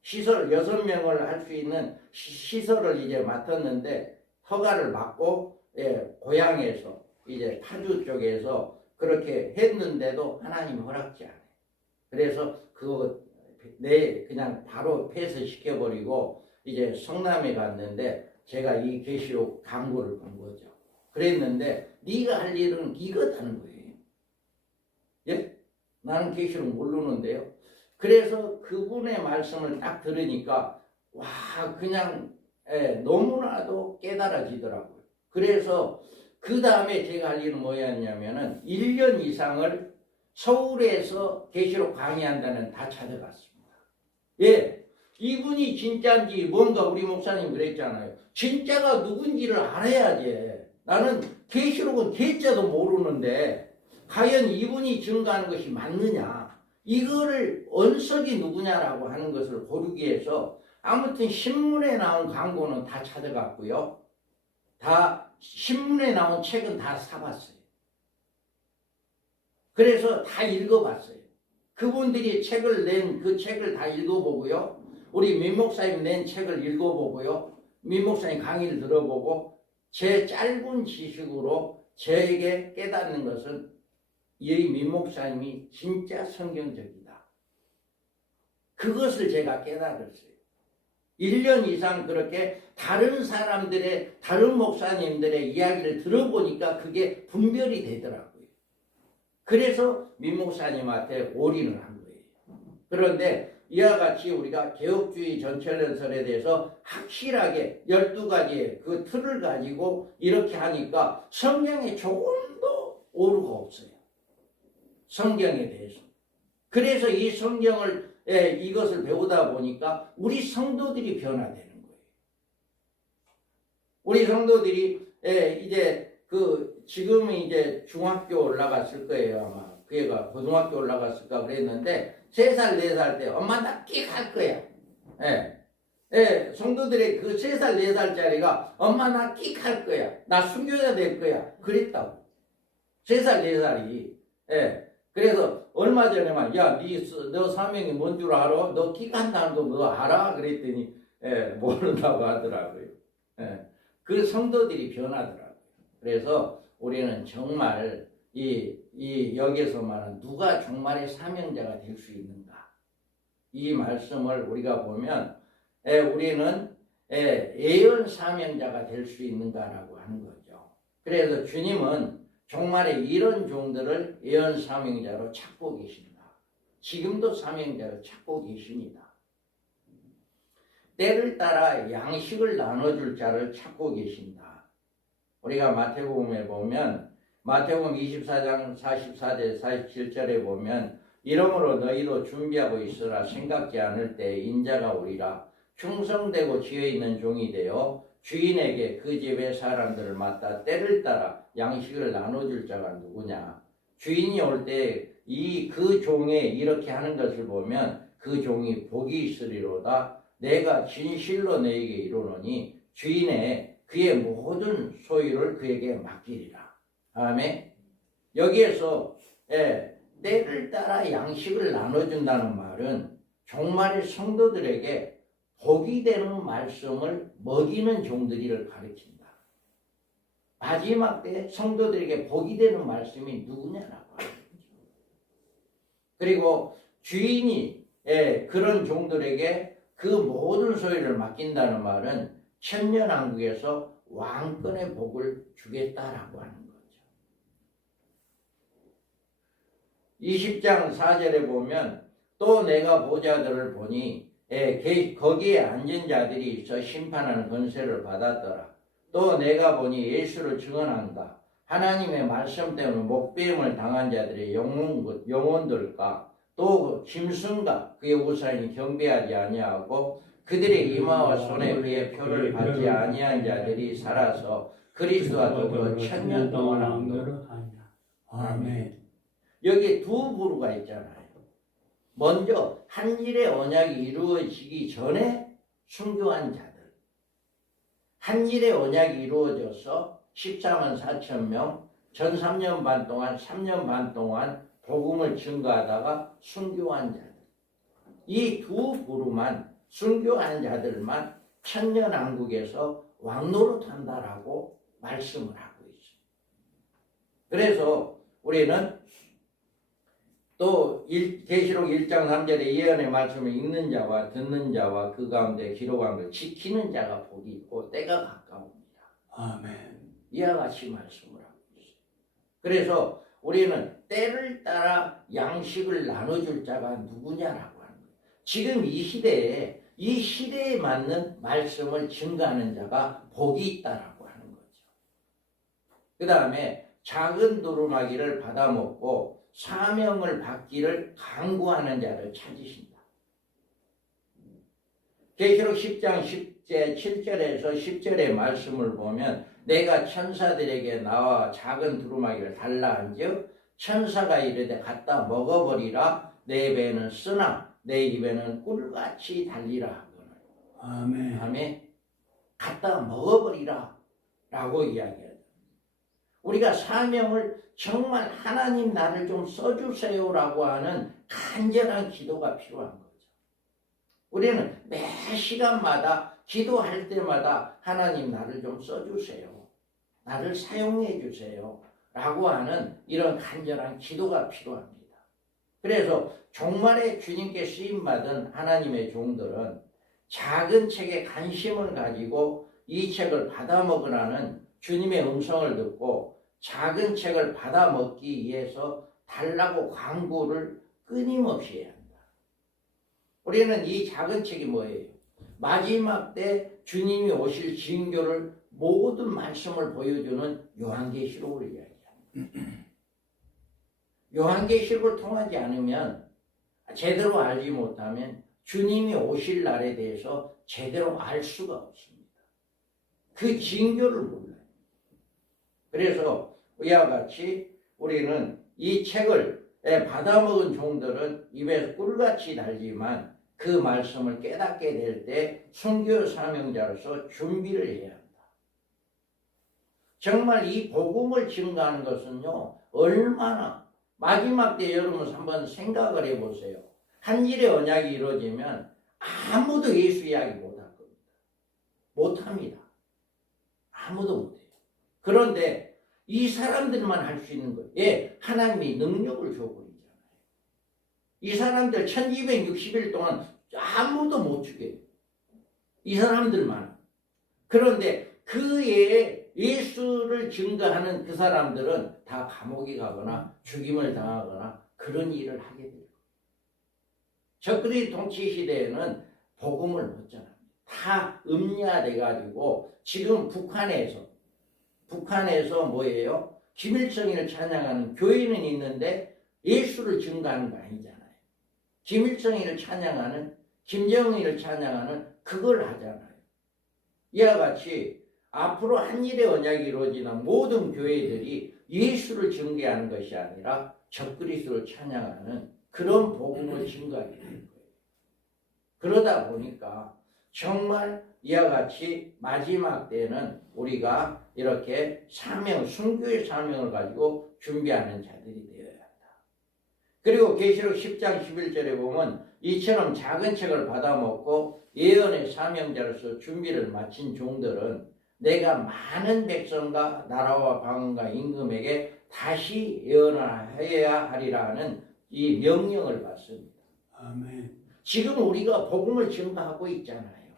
시설 6명을 할 수 있는 시설을 이제 맡았는데 허가를 받고 고향에서 이제 파주 쪽에서 그렇게 했는데도 하나님 허락지 않아요. 그래서 그거 그냥 바로 폐쇄시켜버리고 이제 성남에 갔는데 제가 이 계시록 광고를 본 거죠. 그랬는데 네가 할 일은 이거다는 거예요. 예? 나는 계시록 모르는데요. 그래서 그분의 말씀을 딱 들으니까 와 그냥 너무나도 깨달아지더라고요. 그래서 그 다음에 제가 할 일은 뭐였냐면은 1년 이상을 서울에서 계시록 강의한다는 다 찾아갔습니다. 예, 이분이 진짜인지 뭔가 우리 목사님 그랬잖아요. 진짜가 누군지를 알아야지. 나는 계시록은 계자도 모르는데 과연 이분이 증거하는 것이 맞느냐 이거를 언석이 누구냐라고 하는 것을 고르기 위해서 아무튼 신문에 나온 광고는 다 찾아갔고요. 다 신문에 나온 책은 다 사봤어요. 그래서 다 읽어봤어요. 그분들이 책을 낸 그 책을 다 읽어보고요. 우리 민 목사님 낸 책을 읽어보고요. 민 목사님 강의를 들어보고 제 짧은 지식으로 저에게 깨닫는 것은 이 민 목사님이 진짜 성경적이다. 그것을 제가 깨달았어요. 1년 이상 그렇게 다른 사람들의 다른 목사님들의 이야기를 들어보니까 그게 분별이 되더라고요. 그래서 민 목사님한테 올인을 한 거예요. 그런데 이와 같이 우리가 개혁주의 전철연설에 대해서 확실하게 12가지의 그 틀을 가지고 이렇게 하니까 성경에 조금도 오류가 없어요. 성경에 대해서. 그래서 이 성경을 이것을 배우다 보니까 우리 성도들이 변화되는 거예요. 우리 성도들이 이제 지금은 이제 중학교 올라갔을 거예요 아마. 그 애가 고등학교 올라갔을까 그랬는데 3살 4살 때 엄마 나 끽 할 거야. 성도들의 그 3살 4살짜리가 엄마 나 끽 할 거야. 나 순교자 될 거야. 그랬다고. 3살 4살이. 그래서 얼마 전에만 야, 너 사명이 뭔 줄 알아? 너 끽한다는 거 너 알아? 그랬더니 모른다고 하더라고요. 그 성도들이 변하더라고요. 그래서 우리는 정말 이 여기서 말하는 누가 정말의 사명자가 될 수 있는가? 이 말씀을 우리가 보면 우리는 예언 사명자가 될 수 있는가라고 하는 거죠. 그래서 주님은 정말의 이런 종들을 예언 사명자로 찾고 계신다. 지금도 사명자로 찾고 계십니다. 때를 따라 양식을 나눠줄 자를 찾고 계신다. 우리가 마태복음에 보면 마태복음 24장 44절 47절에 보면 이러므로 너희도 준비하고 있으라. 생각지 않을 때 인자가 오리라. 충성되고 지혜있는 종이 되어 주인에게 그 집의 사람들을 맡아 때를 따라 양식을 나눠줄 자가 누구냐. 주인이 올 때 그 종에 이렇게 하는 것을 보면 그 종이 복이 있으리로다. 내가 진실로 너에게 이르노니 주인의 그의 모든 소유를 그에게 맡기리라. 아멘. 여기에서 때를 따라 양식을 나눠준다는 말은 정말 성도들에게 복이 되는 말씀을 먹이는 종들이를 가르친다. 마지막 때 성도들에게 복이 되는 말씀이 누구냐라고 하는 거죠. 그리고 주인이 그런 종들에게 그 모든 소유를 맡긴다는 말은 천년왕국에서 왕권의 복을 주겠다라고 하는 거죠. 20장 4절에 보면 또 내가 보좌들을 보니 거기에 앉은 자들이 있어 심판하는 권세를 받았더라. 또 내가 보니 예수를 증언한다. 하나님의 말씀 때문에 목배임을 당한 자들의 영혼들과 또 짐승과 그의 우사인이 경배하지 아니하고 그들의 이마와 손에 그의 표를 받지 아니한 자들이 살아서 그리스도와 더불어 천년 동안 왕노를 하냐. 아멘. 여기 두 부류가 있잖아요. 먼저 한 일의 언약이 이루어지기 전에 순교한 자들. 한 일의 언약이 이루어져서 14만 4천 명, 전 3년 반 동안, 3년 반 동안 복음을 증거하다가 순교한 자들. 이 두 부류만, 순교한 자들만 천년왕국에서 왕노릇한다라고 말씀을 하고 있습니다. 그래서 우리는 또 계시록 1장 3절에 예언의 말씀을 읽는 자와 듣는 자와 그 가운데 기록한 걸 지키는 자가 복이 있고 때가 가까웁니다. 아멘. 이와 같이 말씀을 하고 있어요. 그래서 우리는 때를 따라 양식을 나눠줄 자가 누구냐라고 하는 거예요. 지금 이 시대에 맞는 말씀을 증거하는 자가 복이 있다라고 하는 거죠. 그 다음에 작은 두루마기를 받아먹고 사명을 받기를 강구하는 자를 찾으신다. 계시록 10장 7절에서 10절의 말씀을 보면 내가 천사들에게 나와 작은 두루마기를 달라 한즉 천사가 이르되 갖다 먹어버리라. 내 배는 쓰나 내 입에는 꿀같이 달리라 하거늘. 아멘. 아멘. 갖다 먹어버리라 라고 이야기합니다. 우리가 사명을 정말 하나님 나를 좀 써주세요라고 하는 간절한 기도가 필요한 거죠. 우리는 매 시간마다 기도할 때마다 하나님 나를 좀 써주세요. 나를 사용해 주세요. 라고 하는 이런 간절한 기도가 필요합니다. 그래서 종말에 주님께 쓰임받은 하나님의 종들은 작은 책에 관심을 가지고 이 책을 받아먹으라는 주님의 음성을 듣고 작은 책을 받아먹기 위해서 달라고 광고를 끊임없이 해야 한다. 우리는 이 작은 책이 뭐예요? 마지막 때 주님이 오실 징조를 모든 말씀을 보여주는 요한계시록을 이야기합니다. 요한계시록을 통하지 않으면 제대로 알지 못하면 주님이 오실 날에 대해서 제대로 알 수가 없습니다. 그 징조를 몰라요. 그래서 이와 같이 우리는 이 책을 받아먹은 종들은 입에서 꿀같이 달지만 그 말씀을 깨닫게 될 때 순교 사명자로서 준비를 해야 한다. 정말 이 복음을 증거하는 것은요, 얼마나 마지막 때 여러분 한번 생각을 해보세요. 한 일의 언약이 이루어지면 아무도 예수 이야기 못할 겁니다. 못합니다. 아무도 못해요. 그런데 이 사람들만 할 수 있는 거예요. 예, 하나님이 능력을 줘버리잖아요. 이 사람들 1260일 동안 아무도 못 죽여요. 이 사람들만. 그런데 그 외에 예수를 증거하는 그 사람들은 다 감옥에 가거나 죽임을 당하거나 그런 일을 하게 돼요. 적그리 통치 시대에는 복음을 못 전합니다. 다 음야돼가지고 지금 북한에서 뭐예요? 김일성이를 찬양하는 교회는 있는데 예수를 증거하는 거 아니잖아요. 김일성이를 찬양하는, 김정은이를 찬양하는 그걸 하잖아요. 이와 같이 앞으로 한 일의 언약이 이루어지는 모든 교회들이 예수를 증거하는 것이 아니라 적그리스도를 찬양하는 그런 복음을 증거하게 되는 거예요. 그러다 보니까 정말 이와 같이 마지막 때는 우리가 이렇게 사명, 순교의 사명을 가지고 준비하는 자들이 되어야 한다. 그리고 계시록 10장 11절에 보면 이처럼 작은 책을 받아먹고 예언의 사명자로서 준비를 마친 종들은 내가 많은 백성과 나라와 방언과 임금에게 다시 예언을 해야 하리라 하는 이 명령을 받습니다. 아멘. 지금 우리가 복음을 증거하고 있잖아요.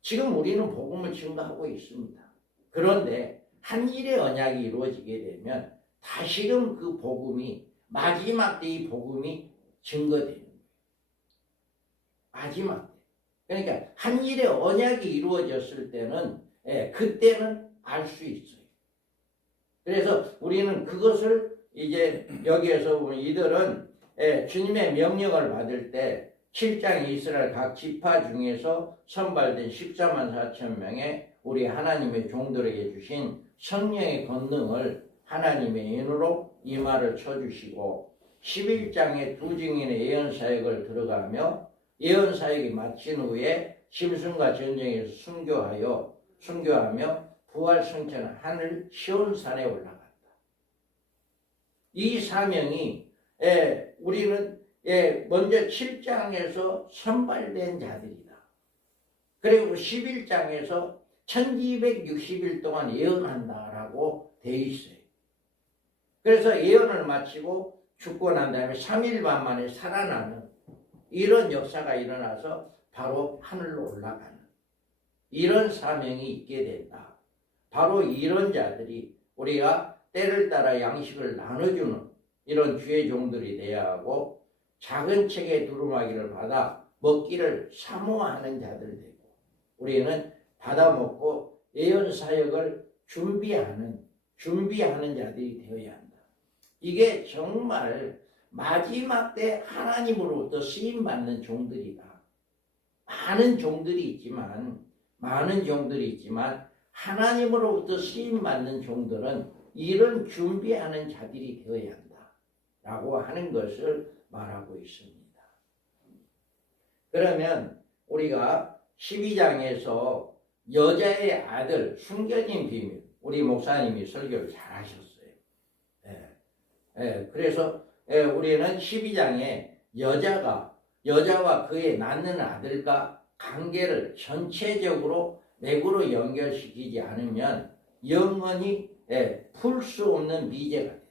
지금 우리는 복음을 증거하고 있습니다. 그런데 한 일의 언약이 이루어지게 되면 다시금 그 복음이 마지막 때 이 복음이 증거되는 거예요. 마지막 때. 그러니까 한 일의 언약이 이루어졌을 때는 그때는 알 수 있어요. 그래서 우리는 그것을 이제 여기에서 보면 이들은 주님의 명령을 받을 때 7장 이스라엘 각 지파 중에서 선발된 14만 4천 명의 우리 하나님의 종들에게 주신 성령의 권능을 하나님의 인으로 이 말을 쳐주시고 11장에 두 증인의 예언사역을 들어가며 예언사역이 마친 후에 심승과 전쟁에서 순교하며 부활승천한 하늘 시온산에 올라갔다. 이 사명이 우리는 먼저 7장에서 선발된 자들이다. 그리고 11장에서 1260일 동안 예언한다라고 돼 있어요. 그래서 예언을 마치고 죽고 난 다음에 3일 반 만에 살아나는 이런 역사가 일어나서 바로 하늘로 올라가는 이런 사명이 있게 된다. 바로 이런 자들이 우리가 때를 따라 양식을 나눠주는 이런 주의 종들이 돼야 하고 작은 책의 두루마기를 받아 먹기를 사모하는 자들 되고 우리는 받아 먹고 예언 사역을 준비하는 자들이 되어야 한다. 이게 정말 마지막 때 하나님으로부터 쓰임 받는 종들이다. 많은 종들이 있지만 하나님으로부터 쓰임 받는 종들은 이런 준비하는 자들이 되어야 한다라고 하는 것을 말하고 있습니다. 그러면 우리가 12장에서 여자의 아들 숨겨진 비밀 우리 목사님이 설교를 잘 하셨어요. 그래서 우리는 12장에 여자와 그의 낳는 아들과 관계를 전체적으로 맥으로 연결시키지 않으면 영원히 풀 수 없는 미제가 된다.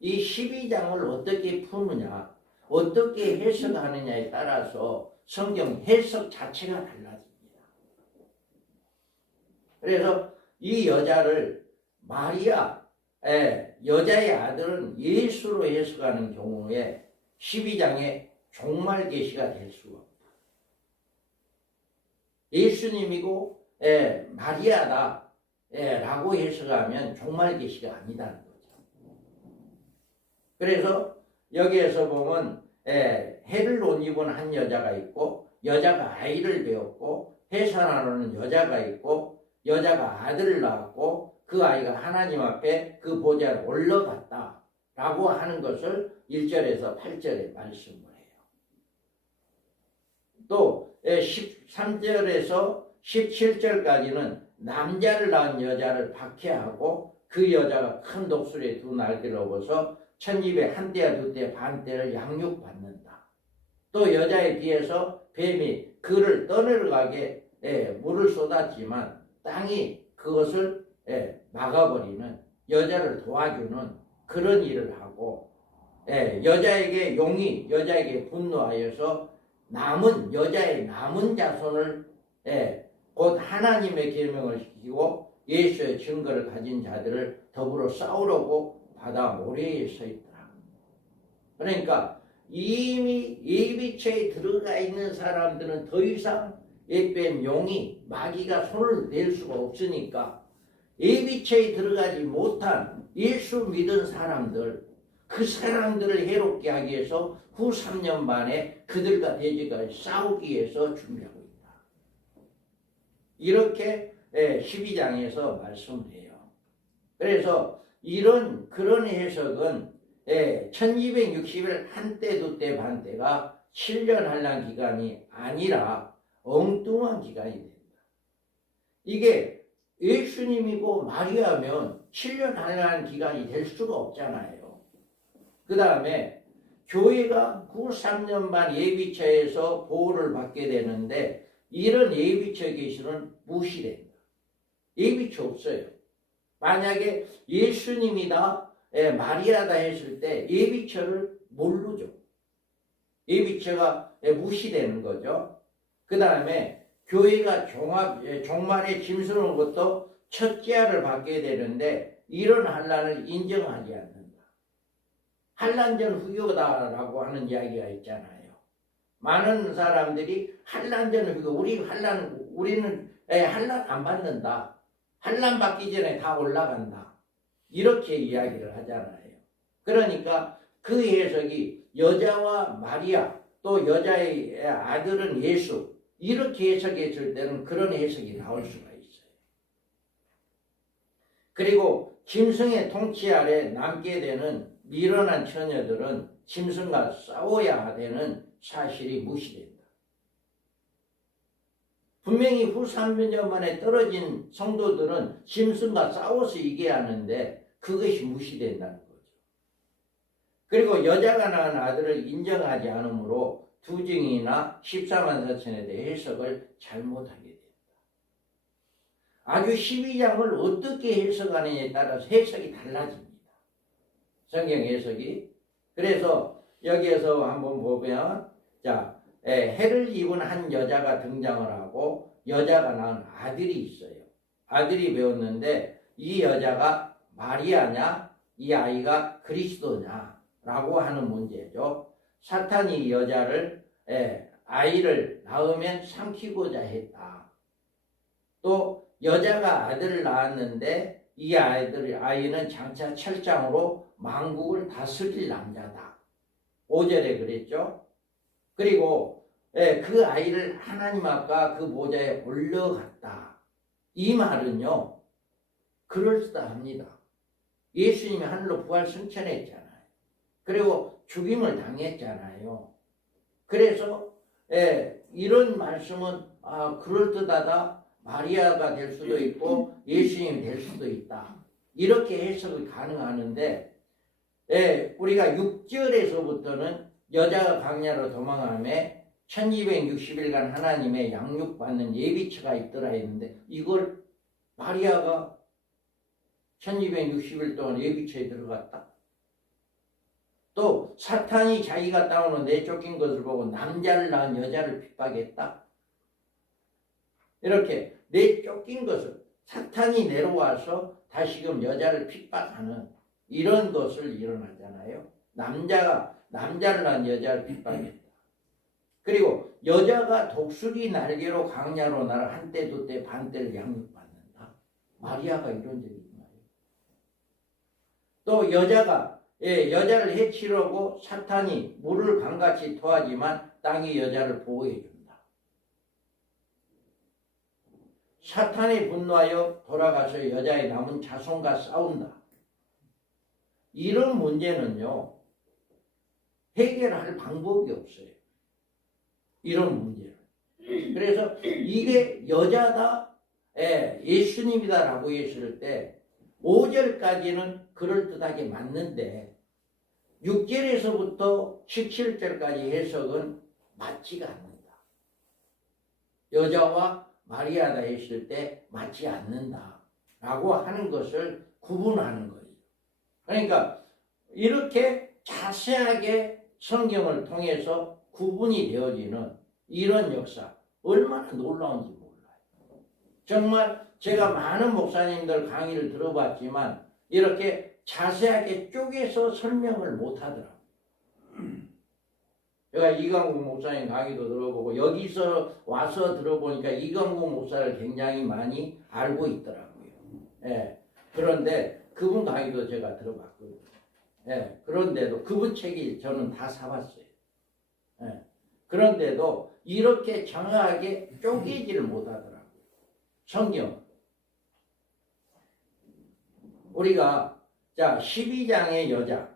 이 12장을 어떻게 푸느냐, 어떻게 해석하느냐에 따라서 성경 해석 자체가 달라집니다. 그래서 이 여자를 마리아, 여자의 아들은 예수로 해석하는 경우에 12장에 종말 계시가 될 수가 없다. 예수님이고 마리아다 라고 해석하면 종말 계시가 아니다는 거죠. 그래서 여기에서 보면 해를 못 입은 한 여자가 있고 여자가 아이를 배웠고 해산하는 여자가 있고 여자가 아들을 낳았고 그 아이가 하나님 앞에 그 보좌로 올라갔다 라고 하는 것을 1절에서 8절에 말씀을 해요. 또 13절에서 17절까지는 남자를 낳은 여자를 박해하고 그 여자가 큰 독수리에 두 날개를 업어서 찻잎에 한 떼야 두 떼 반 떼를 양육받는다. 또 여자에 비해서 뱀이 그를 떠내려가게 물을 쏟았지만 땅이 그것을 막아버리는 여자를 도와주는 그런 일을 하고 여자에게 용이 여자에게 분노하여서 여자의 남은 자손을 곧 하나님의 계명을 지키고 예수의 증거를 가진 자들을 더불어 싸우려고 바다 모래에 서 있더라. 그러니까 이미 예비처에 들어가 있는 사람들은 더 이상 뱀 용이 마귀가 손을 댈 수가 없으니까 예비처에 들어가지 못한 예수 믿은 사람들 그 사람들을 해롭게 하기 위해서 후 3년 만에 그들과 대적까지 싸우기 위해서 준비하고 있다. 이렇게 12장에서 말씀을 해요. 그래서 그런 해석은 1260일 한때 두때 반때가 7년 한란 기간이 아니라 엉뚱한 기간이 된다. 이게 예수님이고 마리아면 7년 한란 기간이 될 수가 없잖아요. 그 다음에 교회가 후 3년 반 예비처에서 보호를 받게 되는데 이런 예비처 계시는 무시된다. 예비처 없어요. 만약에 예수님이다 마리아다 했을 때 예비처를 모르죠. 예비처가 무시되는 거죠. 그 다음에 교회가 종말에 짐승을 것도 첫째 알을 받게 되는데 이런 환란을 인정하지 않는다. 환란전 후교다라고 하는 이야기가 있잖아요. 많은 사람들이 환란전 후교, 우리는 환란 안 받는다. 환란 받기 전에 다 올라간다. 이렇게 이야기를 하잖아요. 그러니까 그 해석이 여자와 마리아 또 여자의 아들은 예수 이렇게 해석했을 때는 그런 해석이 나올 수가 있어요. 그리고 짐승의 통치 아래 남게 되는 미련한 처녀들은 짐승과 싸워야 되는 사실이 무시된다. 분명히 후 300년 만에 떨어진 성도들은 짐승과 싸워서 이겨야 하는데 그것이 무시된다는 거죠. 그리고 여자가 낳은 아들을 인정하지 않으므로 두 증인이나 14만 4천에 대해 해석을 잘못하게 된다. 아주 12장을 어떻게 해석하느냐에 따라서 해석이 달라집니다. 성경 해석이. 그래서 여기에서 한번 보면 자, 해를 입은 한 여자가 등장을 하고 여자가 낳은 아들이 있어요. 아들이 배웠는데 이 여자가 마리아냐 이 아이가 그리스도냐 라고 하는 문제죠. 사탄이 여자를 아이를 낳으면 삼키고자 했다. 또 여자가 아들을 낳았는데 이 아이는 장차 철장으로 만국을 다스릴 남자다. 5절에 그랬죠. 그리고 그 아이를 하나님 앞과 그 보좌에 올려갔다. 이 말은요 그럴싸합니다. 예수님이 하늘로 부활 승천했잖아요. 그리고 죽임을 당했잖아요. 그래서 이런 말씀은 그럴듯하다. 마리아가 될 수도 있고 예수님이 될 수도 있다. 이렇게 해석이 가능하는데 우리가 6절에서부터는 여자가 광야로 도망하며 1260일간 하나님의 양육받는 예비처가 있더라 했는데 이걸 마리아가 1260일 동안 예비처에 들어갔다. 또 사탄이 자기가 따오는 내쫓긴 것을 보고 남자를 낳은 여자를 핍박했다. 이렇게 내쫓긴 것을 사탄이 내려와서 다시금 여자를 핍박하는 이런 것을 일어나잖아요. 남자를 낳은 여자를 핍박했다. 그리고 여자가 독수리 날개로 광야로 날아 한때 두때 반때를 양육받는다. 마리아가 이런 적이 있나요? 또 여자를 해치려고 사탄이 물을 강같이 토하지만 땅이 여자를 보호해 준다. 사탄이 분노하여 돌아가서 여자의 남은 자손과 싸운다. 이런 문제는요 해결할 방법이 없어요. 이런 문제를. 그래서 이게 여자다 예수님이다 라고 했을 때 5절까지는 그럴듯하게 맞는데 6절에서부터 17절까지 해석은 맞지가 않는다. 여자와 마리아다 했을 때 맞지 않는다 라고 하는 것을 구분하는 거예요. 그러니까 이렇게 자세하게 성경을 통해서 구분이 되어지는 이런 역사 얼마나 놀라운지 몰라요. 정말 제가 많은 목사님들 강의를 들어봤지만 이렇게 자세하게 쪼개서 설명을 못하더라고요. 제가 이강국 목사님 강의도 들어보고 여기서 와서 들어보니까 이강국 목사를 굉장히 많이 알고 있더라고요. 그런데 그분 강의도 제가 들어봤거든요. 그런데도 그분 책이 저는 다 사봤어요. 그런데도 이렇게 정확하게 쪼개지를 못하더라고요. 성경. 우리가 자 12장의 여자,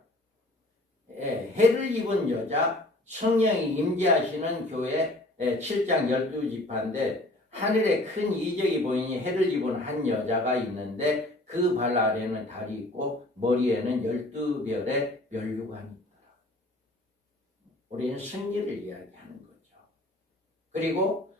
해를 입은 여자, 성령이 임재하시는 교회 7장 12지파인데 하늘에 큰 이적이 보이니 해를 입은 한 여자가 있는데 그 발 아래는 달이 있고 머리에는 12별의 면류관이 있더라. 우리는 승리를 이야기하는 거죠. 그리고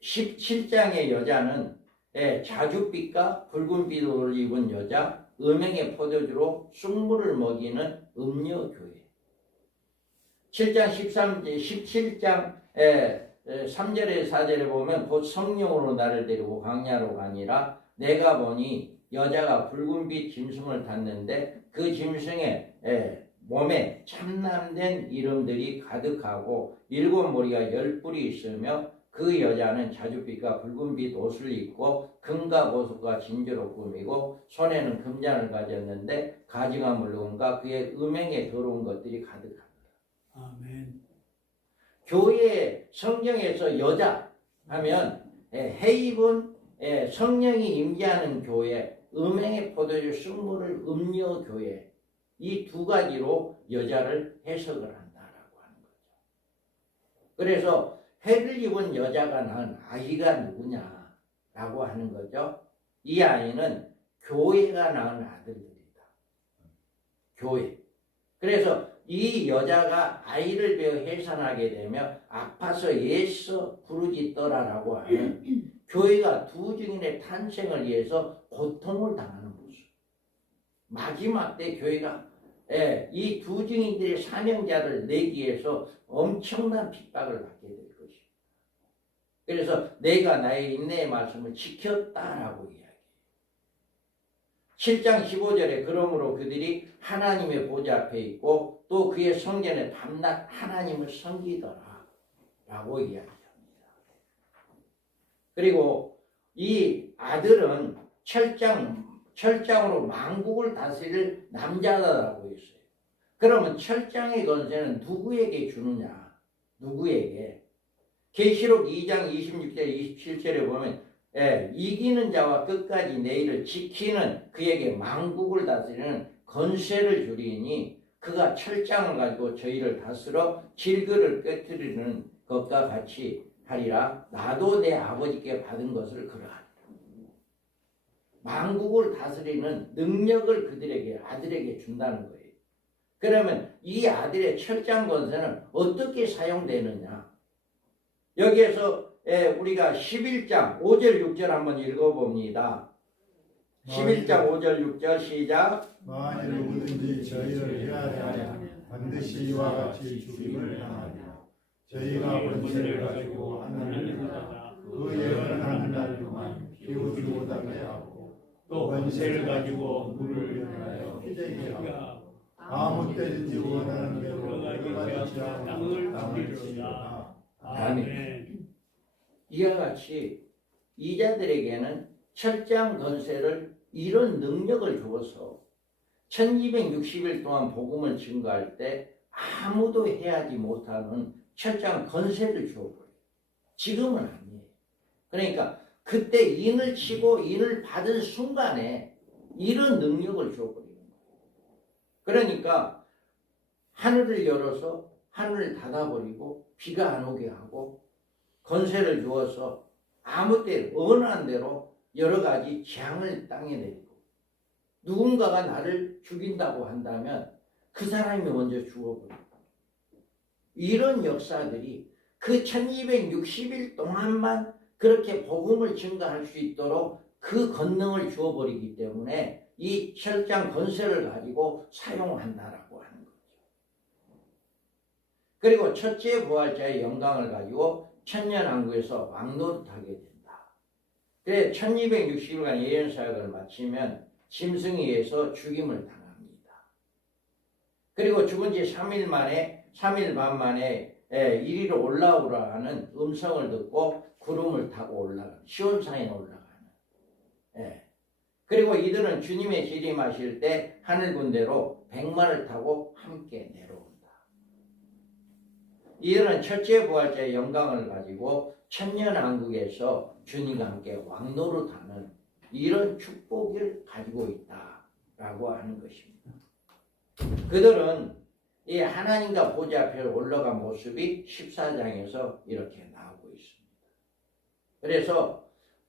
17장의 여자는 자줏빛과 붉은 빛을 입은 여자, 음행의 포도주로 쑥물을 먹이는 음녀교회. 7장 17장 3절에 4절에 보면 곧 성령으로 나를 데리고 광야로 가니라. 내가 보니 여자가 붉은빛 짐승을 탔는데 그 짐승의 몸에 참남된 이름들이 가득하고 7머리가 10뿔이 있으며 그 여자는 자줏빛과 붉은빛 옷을 입고 금과 보석과 진주로 꾸미고 손에는 금잔을 가졌는데 가지가 물론가 그의 음행에 더러운 것들이 가득하다. 아멘. 교회 성경에서 여자 하면 해입은 성령이 임재하는 교회, 음행의 포도주 쑥물을 음녀 교회, 이 두 가지로 여자를 해석을 한다라고 하는 거죠. 그래서 해를 입은 여자가 낳은 아이가 누구냐라고 하는 거죠. 이 아이는 교회가 낳은 아들들이다. 교회. 그래서 이 여자가 아이를 베어 해산하게 되면 아파서 예서 부르짖더라라고 하는 교회가 두 증인의 탄생을 위해서 고통을 당하는 모습. 마지막 때 교회가 이 두 증인들의 사명자를 내기 위해서 엄청난 핍박을 받게 될 것입니다. 그래서 내가 나의 인내의 말씀을 지켰다라고 이야기해요. 7장 15절에 그러므로 그들이 하나님의 보좌 앞에 있고 또 그의 성전에 밤낮 하나님을 섬기더라 라고 이야기합니다. 그리고 이 아들은 철장으로 만국을 다스릴 남자다라고 했어요. 그러면 철장의 권세는 누구에게 주느냐? 누구에게? 계시록 2장 26절 27절에 보면 이기는 자와 끝까지 내 일을 지키는 그에게 만국을 다스리는 권세를 주리니 그가 철장을 가지고 저희를 다스려 질그를 꿰뜨리는 것과 같이 하리라. 나도 내 아버지께 받은 것을 그러하리라. 만국을 다스리는 능력을 그들에게 아들에게 준다는 거예요. 그러면 이 아들의 철장 권세는 어떻게 사용되느냐? 여기에서 우리가 11장 5절 6절 한번 읽어봅니다. 11장 5절 6절 시작. 만일 누구든지 저희를 해하려 반드시 이와 같이 죽임을 당하리라. 저희가 권세를 가지고 하나님을 그 예언하는 날 동안 비오지 못하게 하고 또 권세를 가지고 물을 인하여 피되게 하고 아무 때든지 원하는 대로 들어가지 않고 땅을 주리라. 아멘. 이와 같이 이자들에게는 철장 권세를 이런 능력을 주어서 1260일 동안 복음을 증거할 때 아무도 해하지 못하는 철장 권세를 주어버려요. 지금은 아니에요. 그러니까 그때 인을 치고 인을 받은 순간에 이런 능력을 주어버리는 거예요. 그러니까 하늘을 열어서 하늘을 닫아버리고 비가 안 오게 하고 권세를 주어서 아무 때 원하는 대로 여러 가지 재앙을 땅에 내리고 누군가가 나를 죽인다고 한다면 그 사람이 먼저 죽어버리고 이런 역사들이 그 1260일 동안만 그렇게 복음을 증거할 수 있도록 그 권능을 주어버리기 때문에 이 철장 권세를 가지고 사용한다라고 하는 거죠. 그리고 첫째 부활자의 영광을 가지고 천년왕국에서 왕노릇하게 된다. 그래 1260일간 예언사역을 마치면 짐승에 의해서 죽임을 당합니다. 그리고 죽은 지 3일 반 만에 이리로 올라오라 하는 음성을 듣고 구름을 타고 올라가는 시온산에 올라가는. 그리고 이들은 주님의 재림하실 때 하늘 군대로 백마를 타고 함께 내려온다. 이들은 첫째 부활자의 영광을 가지고 천년왕국에서 주님과 함께 왕노릇하는 이런 축복을 가지고 있다라고 하는 것입니다. 그들은 이 하나님과 보좌 앞에 올라간 모습이 14장에서 이렇게 나오고 있습니다. 그래서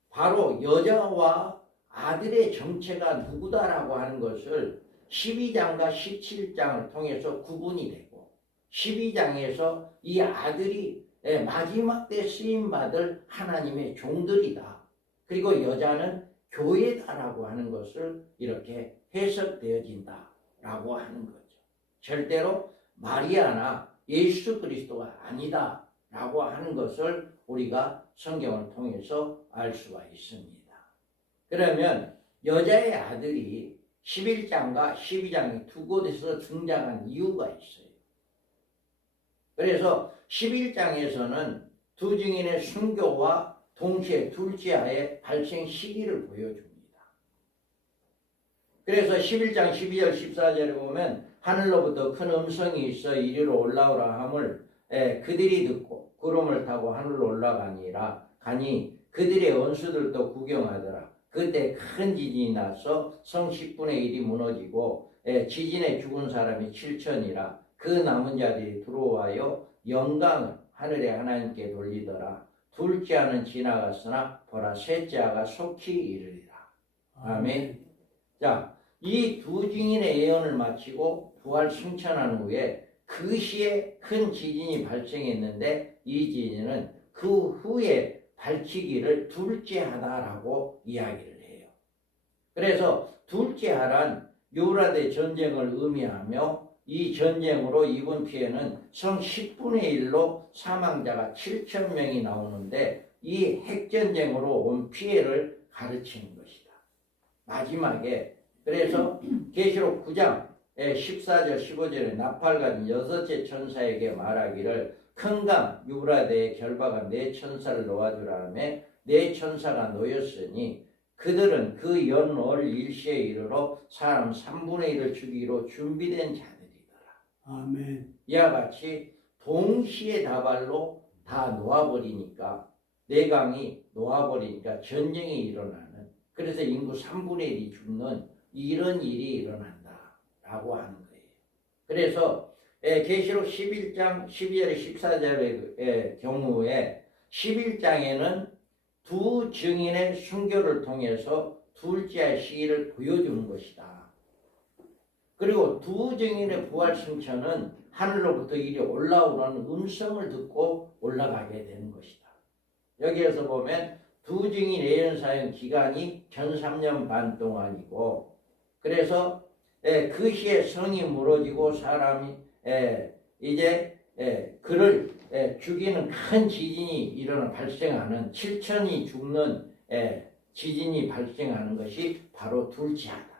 바로 여자와 아들의 정체가 누구다라고 하는 것을 12장과 17장을 통해서 구분이 되고 12장에서 이 아들이 마지막 때 쓰임받을 하나님의 종들이다. 그리고 여자는 교회다라고 하는 것을 이렇게 해석되어진다라고 하는 거죠. 절대로 마리아나 예수 그리스도가 아니다라고 하는 것을 우리가 성경을 통해서 알 수가 있습니다. 그러면 여자의 아들이 11장과 12장이 두 곳에서 등장한 이유가 있어요. 그래서 11장에서는 두 증인의 순교와 동시에 둘째아의 발생 시기를 보여줍니다. 그래서 11장 12절 14절에 보면 하늘로부터 큰 음성이 있어 이리로 올라오라 함을 그들이 듣고 구름을 타고 하늘로 올라가니라 가니 그들의 원수들도 구경하더라. 그때 큰 지진이 나서 성 10분의 1이 무너지고 지진에 죽은 사람이 7천이라. 그 남은 자들이 들어와요 영광을 하늘의 하나님께 돌리더라. 둘째아는 지나갔으나 보라 셋째아가 속히 이르리라. 아멘. 자, 이 두 증인의 예언을 마치고 부활 승천한 후에 그 시에 큰 지진이 발생했는데 이 지진은 그 후에 밝히기를 둘째하다라고 이야기를 해요. 그래서 둘째하란 유브라데 전쟁을 의미하며 이 전쟁으로 입은 피해는 성 10분의 1로 사망자가 7천 명이 나오는데 이 핵전쟁으로 온 피해를 가르치는 것이다. 마지막에 그래서 계시록 9장 14절 15절에 나팔 가진 여섯째 천사에게 말하기를 큰 강 유브라데의 결박한 네 천사를 놓아주라 하며 네 천사가 놓였으니 그들은 그 연월 일시에 이르러 사람 3분의 1을 죽이기로 준비된 자들이더라. 아멘. 이와 같이 동시에 다발로 다 놓아버리니까 네 강이 놓아버리니까 전쟁이 일어나는, 그래서 인구 3분의 1이 죽는 이런 일이 일어난다라고 하는 거예요. 그래서 계시록 11장 12절에 14절의 경우에 11장에는 두 증인의 순교를 통해서 둘째의 시기를 보여주는 것이다. 그리고 두 증인의 부활 승천은 하늘로부터 이리 올라오라는 음성을 듣고 올라가게 되는 것이다. 여기에서 보면 두 증인 예언 사역 기간이 1003년 반 동안이고, 그래서 그 시에 성이 무너지고 사람이 이제 그를 죽이는 큰 지진이 발생하는 7천이 죽는 지진이 발생하는 것이 바로 둘째하다.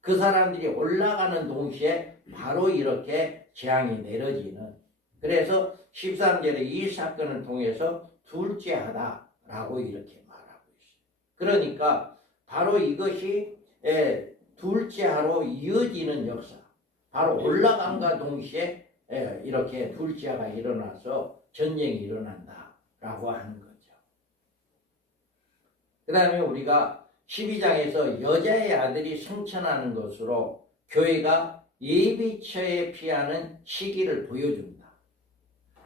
그 사람들이 올라가는 동시에 바로 이렇게 재앙이 내려지는, 그래서 13절에 이 사건을 통해서 둘째하다라고 이렇게 말하고 있어요. 그러니까 바로 이것이 둘째하로 이어지는 역사, 바로 올라감과 동시에 이렇게 둘째가 일어나서 전쟁이 일어난다라고 하는 거죠. 그 다음에 우리가 12장에서 여자의 아들이 승천하는 것으로 교회가 예비처에 피하는 시기를 보여준다.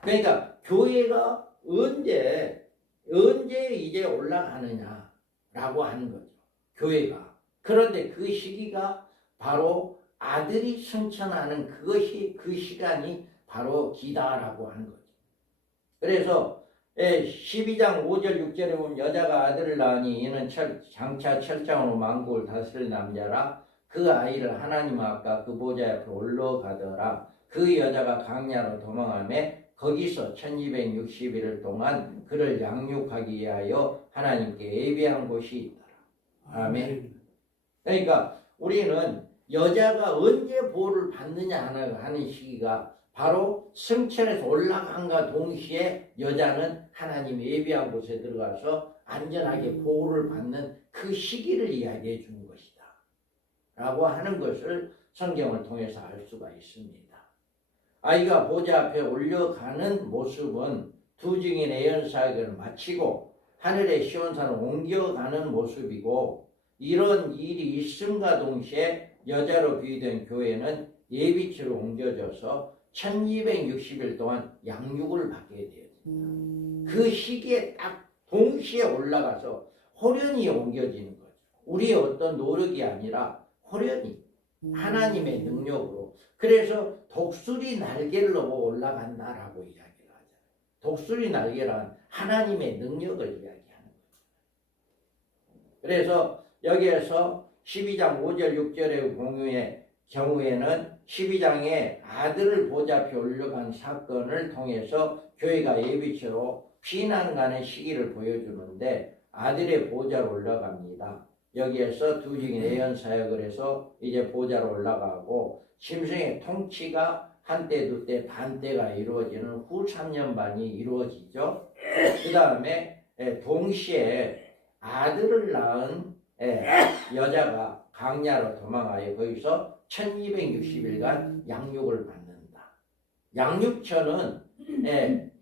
그러니까 교회가 언제 이제 올라가느냐라고 하는 거죠. 교회가. 그런데 그 시기가 바로 아들이 승천하는 그것이, 그 시간이 바로 기다라고 하는 거죠. 그래서 12장 5절 6절에 보면 여자가 아들을 낳으니 이는 장차 철장으로 만국을 다스릴 남자라. 그 아이를 하나님 앞과 그 보좌 앞에 올라가더라. 그 여자가 강야로 도망하며 거기서 1260일 동안 그를 양육하기 위하여 하나님께 예비한 곳이 있더라. 아멘. 그러니까 우리는 여자가 언제 보호를 받느냐 하는 시기가 바로 승천에서 올라간과 동시에 여자는 하나님 예비한 곳에 들어가서 안전하게 보호를 받는 그 시기를 이야기해 주는 것이다 라고 하는 것을 성경을 통해서 알 수가 있습니다. 아이가 보좌 앞에 올려가는 모습은 두 증인의 예언 사역을 마치고 하늘의 시온산을 옮겨가는 모습이고, 이런 일이 있음과 동시에 여자로 비유된 교회는 예비처로 옮겨져서 1260일 동안 양육을 받게 돼요. 그 시기에 딱 동시에 올라가서 호련히 옮겨지는 거죠. 우리의 어떤 노력이 아니라 호련히 하나님의 능력으로. 그래서 독수리 날개를 놓고 올라간다라고 이야기를 하잖아요. 독수리 날개란 하나님의 능력을 이야기하는 거죠. 그래서 여기에서 12장 5절 6절의 공유의 경우에는 12장에 아들을 보좌앞에 올려간 사건을 통해서 교회가 예비처로 피난가는 시기를 보여주는데 아들의 보좌로 올라갑니다. 여기에서 두 증인 예언 사역을 해서 이제 보좌로 올라가고 짐승의 통치가 한때 두때 반때가 이루어지는 후 3년 반이 이루어지죠. 그 다음에 동시에 아들을 낳은 여자가 광야로 도망하여 거기서 1260일간 양육을 받는다. 양육처는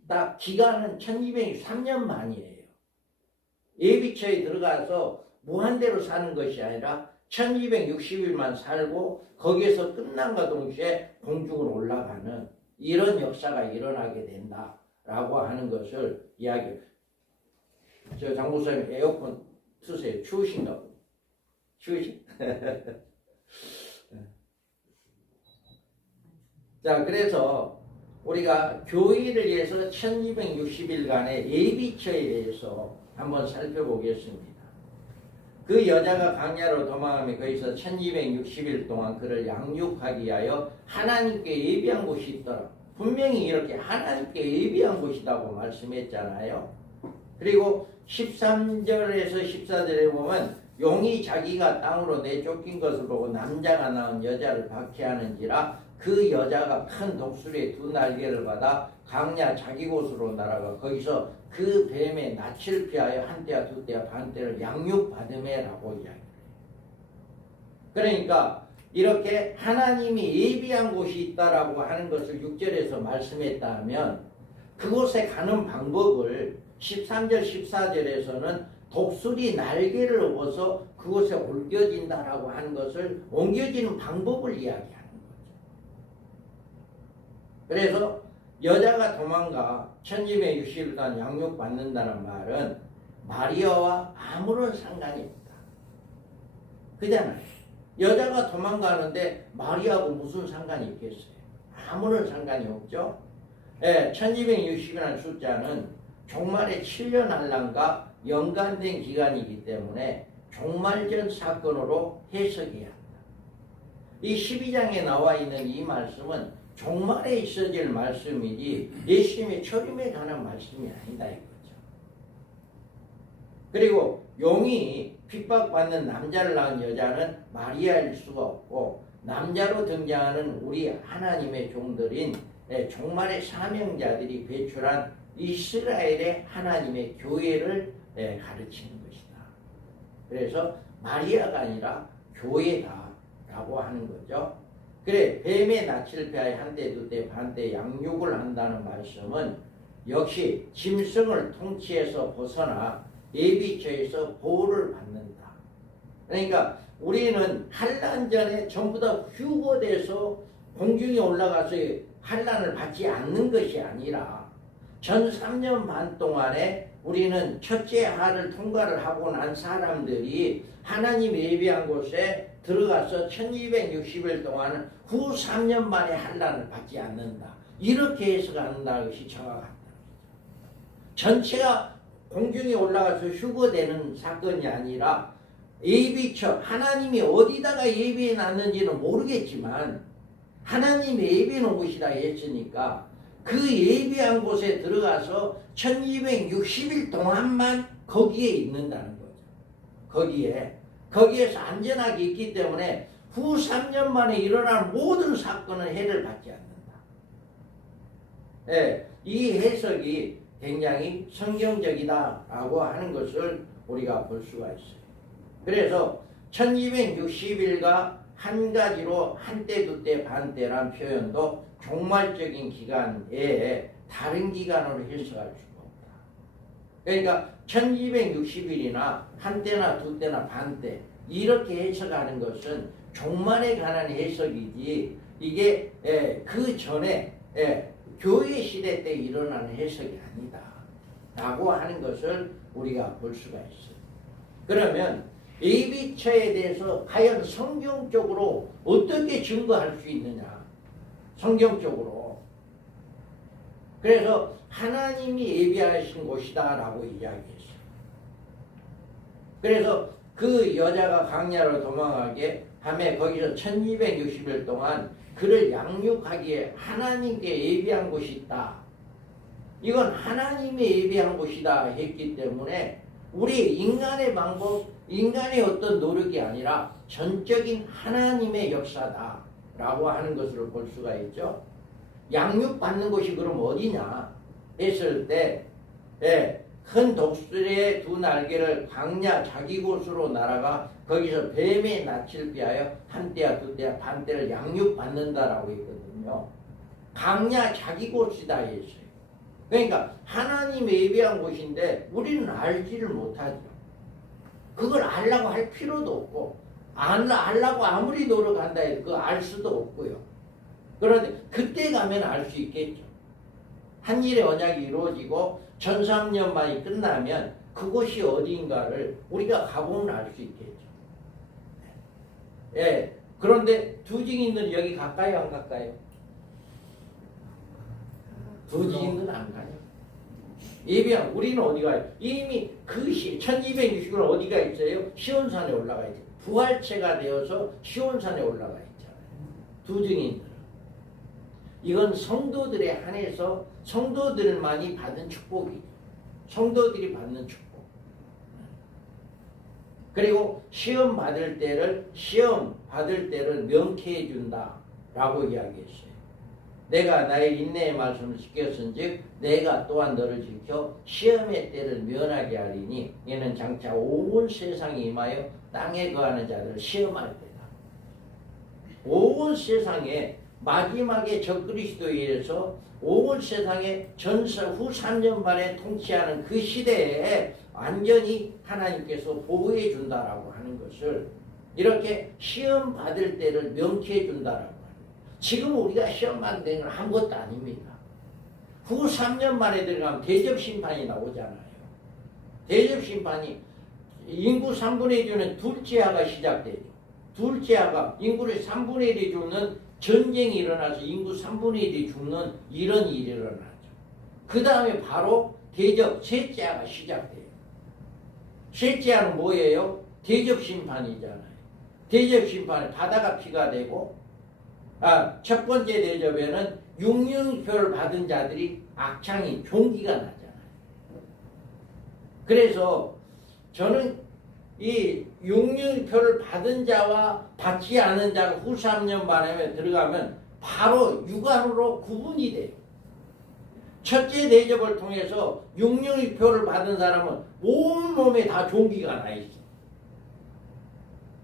딱 기간은 1203년 만이에요. 예비처에 들어가서 무한대로 사는 것이 아니라 1260일만 살고 거기에서 끝난과 동시에 공중으로 올라가는 이런 역사가 일어나게 된다라고 하는 것을 이야기해요. 저 장목사님 에어컨 트세요. 추우신가 보네. 추우시? 자, 그래서 우리가 교회를 위해서 1260일간의 예비처에 대해서 한번 살펴보겠습니다. 그 여자가 광야로 도망하며 거기서 1260일 동안 그를 양육하기 위하여 하나님께 예비한 곳이 있더라. 분명히 이렇게 하나님께 예비한 곳이라고 말씀했잖아요. 그리고 13절에서 14절에 보면 용이 자기가 땅으로 내쫓긴 것을 보고 남자가 낳은 여자를 박해하는지라 그 여자가 큰 독수리의 두 날개를 받아 광야 자기 곳으로 날아가 거기서 그 뱀의 낯을 피하여 한때와 두때와 반때를 양육받음에라고 이야기해요. 그러니까 이렇게 하나님이 예비한 곳이 있다라고 하는 것을 6절에서 말씀했다면 그곳에 가는 방법을 13절 14절에서는 독수리 날개를 업어서 그곳에 옮겨진다라고 하는 것을 옮겨지는 방법을 이야기하는 거죠. 그래서 여자가 도망가 1260일간 양육받는다는 말은 마리아와 아무런 상관이 없다. 그잖아요. 여자가 도망가는데 마리아하고 무슨 상관이 있겠어요? 아무런 상관이 없죠. 1260이라는 숫자는 종말의 7년 한란과 연관된 기간이기 때문에 종말전 사건으로 해석해야 한다. 이 12장에 나와 있는 이 말씀은 종말에 있어질 말씀이지 예수님의 초림에 관한 말씀이 아니다 이거죠. 그리고 용이 핍박받는 남자를 낳은 여자는 마리아일 수가 없고 남자로 등장하는 우리 하나님의 종들인 종말의 사명자들이 배출한 이스라엘의 하나님의 교회를 가르치는 것이다. 그래서 마리아가 아니라 교회다라고 하는 거죠. 그래 뱀의 낯을 피하여 한때 두때 반때 양육을 한다는 말씀은 역시 짐승을 통치해서 벗어나 예비처에서 보호를 받는다. 그러니까 우리는 환난 전에 전부 다 휴거돼서 공중에 올라가서 환난을 받지 않는 것이 아니라 전 3년 반 동안에 우리는 첫째 하를 통과를 하고 난 사람들이 하나님 예비한 곳에 들어가서 1260일 동안 후 3년 만에 환난을 받지 않는다. 이렇게 해석한다는 것이 정확하다. 전체가 공중에 올라가서 휴거되는 사건이 아니라 예비처 하나님이 어디다가 예비해 놨는지는 모르겠지만 하나님이 예비해 놓은 곳이라 했으니까 그 예비한 곳에 들어가서 1260일 동안만 거기에 있는다는 거죠. 거기에서 안전하게 있기 때문에 후 3년 만에 일어날 모든 사건은 해를 받지 않는다. 이 해석이 굉장히 성경적이다라고 하는 것을 우리가 볼 수가 있어요. 그래서 1260일과 한 가지로 한때 두때 반때란 표현도 종말적인 기간에 다른 기간으로 해석할 수가 없다. 그러니까 1260일이나 한때나 두때나 반때 이렇게 해석하는 것은 종말에 관한 해석이지 이게 그 전에 교회 시대 때 일어나는 해석이 아니다 라고 하는 것을 우리가 볼 수가 있어요. 그러면 예비처에 대해서 과연 성경적으로 어떻게 증거할 수 있느냐? 성경적으로. 그래서 하나님이 예비하신 곳이다 라고 이야기했어요. 그래서 그 여자가 광야로 도망하게 하며 거기서 1260일 동안 그를 양육하기에 하나님께 예비한 곳이 있다. 이건 하나님의 예비한 곳이다 했기 때문에 우리 인간의 방법, 인간의 어떤 노력이 아니라 전적인 하나님의 역사다라고 하는 것을 볼 수가 있죠. 양육받는 곳이 그럼 어디냐 했을 때 큰 독수리의 두 날개를 광야 자기 곳으로 날아가 거기서 뱀의 낯을 피하여 한때야 두때야 반때를 양육받는다라고 했거든요. 광야 자기 곳이다 했어요. 그러니까 하나님의 예비한 곳인데 우리는 알지를 못하죠. 그걸 알라고 할 필요도 없고 알라고 아무리 노력한다 해도 그거 알 수도 없고요. 그런데 그때 가면 알 수 있겠죠. 한 일의 언약이 이루어지고 1300년만이 끝나면 그곳이 어디인가를 우리가 가보면 알 수 있겠죠. 예. 그런데 두 증인들은 여기 가까이 안 가까요? 두 증인들은 안 가요. 예비한 우리는 어디 가요? 이미 그 1260년 어디가 있어요? 시온산에 올라가 있죠. 부활체가 되어서 시온산에 올라가 있잖아요. 두 증인들은. 이건 성도들에 한해서 성도들만이 받은 축복이죠. 성도들이 받는 축복. 그리고 시험 받을 때를 명쾌해 준다라고 이야기했어요. 내가 나의 인내의 말씀을 지켰은즉 내가 또한 너를 지켜 시험의 때를 면하게 하리니 이는 장차 온 세상에 임하여 땅에 거하는 자들을 시험할 때다. 온 세상에 마지막에 적그리스도에서 온 세상에 전서 후 3년 만에 통치하는 그 시대에 완전히 하나님께서 보호해 준다라고 하는 것을 이렇게 시험 받을 때를 명쾌해 준다라고 하는 거예요. 지금 우리가 시험 받는 데는 아무것도 아닙니다. 후 3년 만에 들어가면 대접 심판이 나오잖아요. 대접 심판이 인구 3분의 1은 둘째 아가 시작되죠. 둘째 아가 인구를 3분의 1이 죽는 전쟁이 일어나서 인구 3분의 1이 죽는 이런 일이 일어나죠. 그 다음에 바로 대접 셋째 아가 시작돼요. 셋째 아는 뭐예요? 대접 심판이잖아요. 대접 심판에 바다가 피가 되고 첫 번째 대접에는 육륜표를 받은 자들이 악창이 종기가 나잖아요. 그래서 저는 이 육륜표를 받은 자와 받지 않은 자가 후 3년 만에 들어가면 바로 육안으로 구분이 돼요. 첫째 대접을 통해서 육륜표를 받은 사람은 온몸에 다 종기가 나 있어.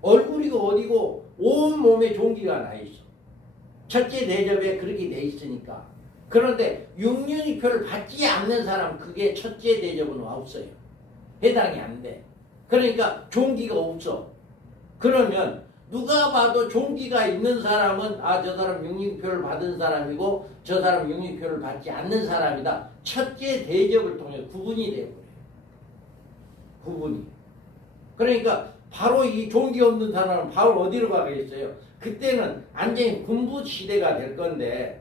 얼굴이고 어디고 온몸에 종기가 나 있어. 첫째 대접에 그렇게 돼 있으니까. 그런데 육륜표를 받지 않는 사람 그게 첫째 대접은 없어요. 해당이 안 돼. 그러니까 종기가 없어. 그러면 누가 봐도 종기가 있는 사람은 저 사람 육륜표를 받은 사람이고 저 사람 육륜표를 받지 않는 사람이다. 첫째 대접을 통해 구분이 되어버려요. 구분이. 그러니까 바로 이 종기 없는 사람은 바로 어디로 가겠어요? 그때는 완전히 군부 시대가 될 건데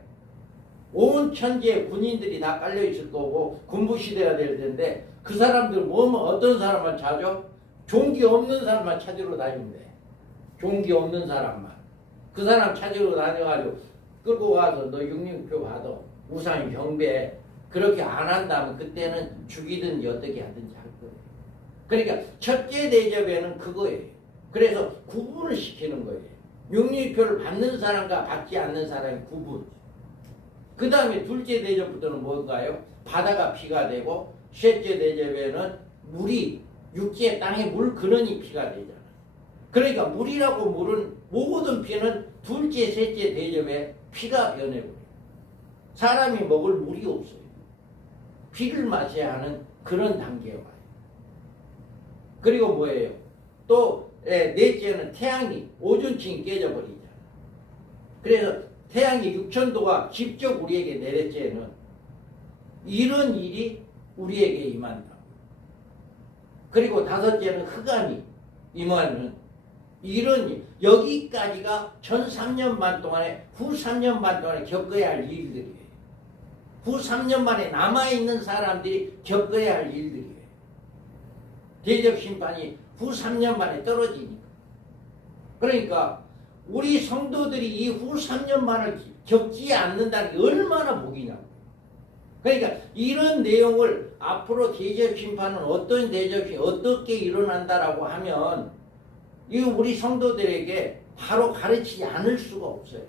온 천지에 군인들이 다 깔려 있을 거고 군부 시대가 될 텐데 그 사람들 뭐면 어떤 사람만 찾아? 종기 없는 사람만 찾으러 다니는데 종기 없는 사람만 그 사람 찾으러 다녀가지고 끌고 가서 너 육륜표 받아 우상 경배 그렇게 안 한다면 그때는 죽이든지 어떻게 하든지 할 거예요. 그러니까 첫째 대접에는 그거예요. 그래서 구분을 시키는 거예요. 육륜표를 받는 사람과 받지 않는 사람의 구분. 그 다음에 둘째 대접부터는 뭔가요? 바다가 피가 되고 셋째 대접에는 물이 육지의 땅에 물 근원이 피가 되잖아. 그러니까 물이라고 물은 모든 피는 둘째 셋째 대접에 피가 변해버려요. 사람이 먹을 물이 없어요. 피를 마셔야 하는 그런 단계에 와요. 그리고 뭐예요? 또 넷째는 태양이 오존층이 깨져버리잖아. 그래서 태양의 6000도가 직접 우리에게 내렸째는 이런 일이 우리에게 임한다. 그리고 다섯째는 흑암이 임하는 이런 일. 여기까지가 전 3년 반 동안에 후 3년 반 동안에 겪어야 할 일들이에요. 후 3년 만에 남아있는 사람들이 겪어야 할 일들이에요. 대접 심판이 후 3년 만에 떨어지니까. 그러니까 우리 성도들이 이 후 3년 만을 겪지 않는다는 게 얼마나 복이냐고. 그러니까 이런 내용을 앞으로 대접 심판은 어떤 대접이 어떻게 일어난다라고 하면 이 우리 성도들에게 바로 가르치지 않을 수가 없어요.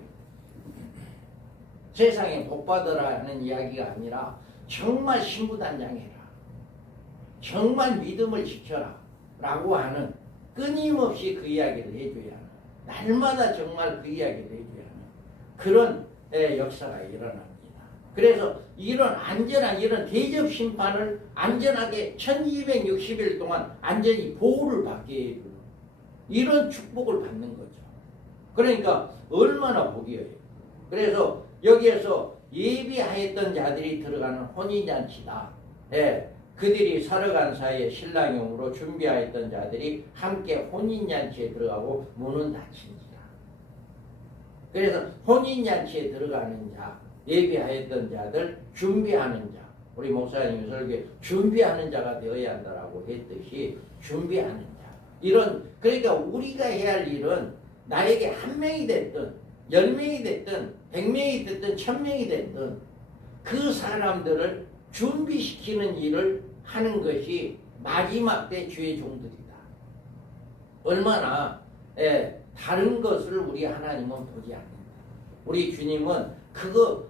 세상에 복 받으라 하는 이야기가 아니라 정말 신부단장해라, 정말 믿음을 지켜라 라고 하는, 끊임없이 그 이야기를 해줘야 하는, 날마다 정말 그 이야기를 해줘야 하는 그런 역사가 일어납니다. 그래서 이런 안전한 이런 대접 심판을 안전하게 1260일 동안 안전히 보호를 받게 해주는 이런 축복을 받는 거죠. 그러니까 얼마나 복이에요. 그래서 여기에서 예비하였던 자들이 들어가는 혼인잔치다. 그들이 살아간 사이에 신랑용으로 준비하였던 자들이 함께 혼인잔치에 들어가고 문은 닫힌지라. 그래서 혼인잔치에 들어가는 자, 예비하였던 자들, 준비하는 자, 우리 목사님이 설교에 준비하는 자가 되어야 한다라고 했듯이 준비하는 자, 이런, 그러니까 우리가 해야 할 일은 나에게 한 명이 됐든 10명이 됐든 100명이 됐든 1000명이 됐든 그 사람들을 준비시키는 일을 하는 것이 마지막 때 주의 종들이다. 얼마나 다른 것을 우리 하나님은 보지 않는다. 우리 주님은 그거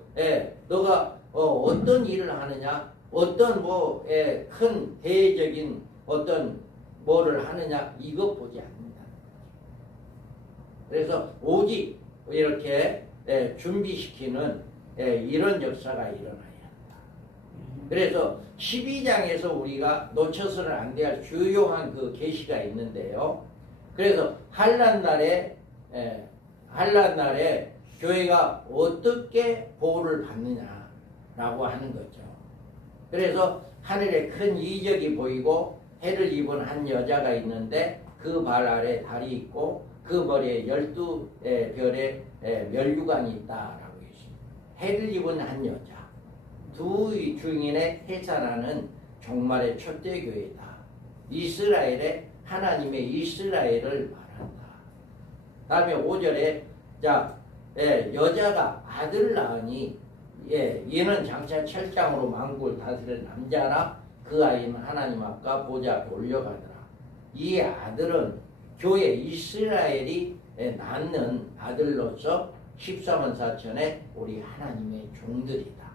너가 어떤 일을 하느냐, 어떤 큰 대적인 어떤 뭐를 하느냐, 이거 보지 않는다. 그래서 오직 이렇게 준비시키는 이런 역사가 일어나야 한다. 그래서 12장에서 우리가 놓쳐서는 안 될 주요한 그 계시가 있는데요. 그래서 한란날에 교회가 어떻게 보호를 받느냐라고 하는 거죠. 그래서 하늘에 큰 이적이 보이고 해를 입은 한 여자가 있는데 그 발 아래 달이 있고 그 머리에 12별의 멸류관이 있다라고 했습니다. 해를 입은 한 여자, 두 주인의 해산하는 종말의 첫째 교회다. 이스라엘의 하나님의 이스라엘을 말한다. 다음에 5절에 여자가 아들 낳으니 얘는 장차 철장으로 만국을 다스리는 남자라 그 아이는 하나님 앞과 보좌 앞에 올려가더라. 이 아들은 교회 이스라엘이 낳는 아들로서 14만 4천의 우리 하나님의 종들이다.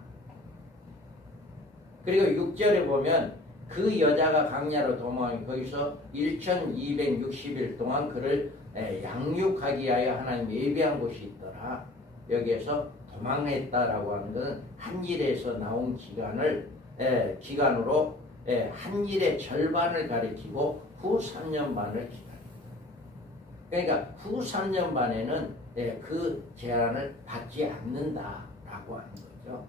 그리고 6절에 보면 그 여자가 강야로 도망하니 거기서 1260일 동안 그를 양육하기 위하여 하나님이 예비한 곳이 있더라. 여기에서 도망했다라고 하는 것은 한 일에서 나온 기간으로 한 일의 절반을 가리키고 후 3년 반을 기다린다. 그러니까 후 3년 반에는 그 제한을 받지 않는다라고 하는 거죠.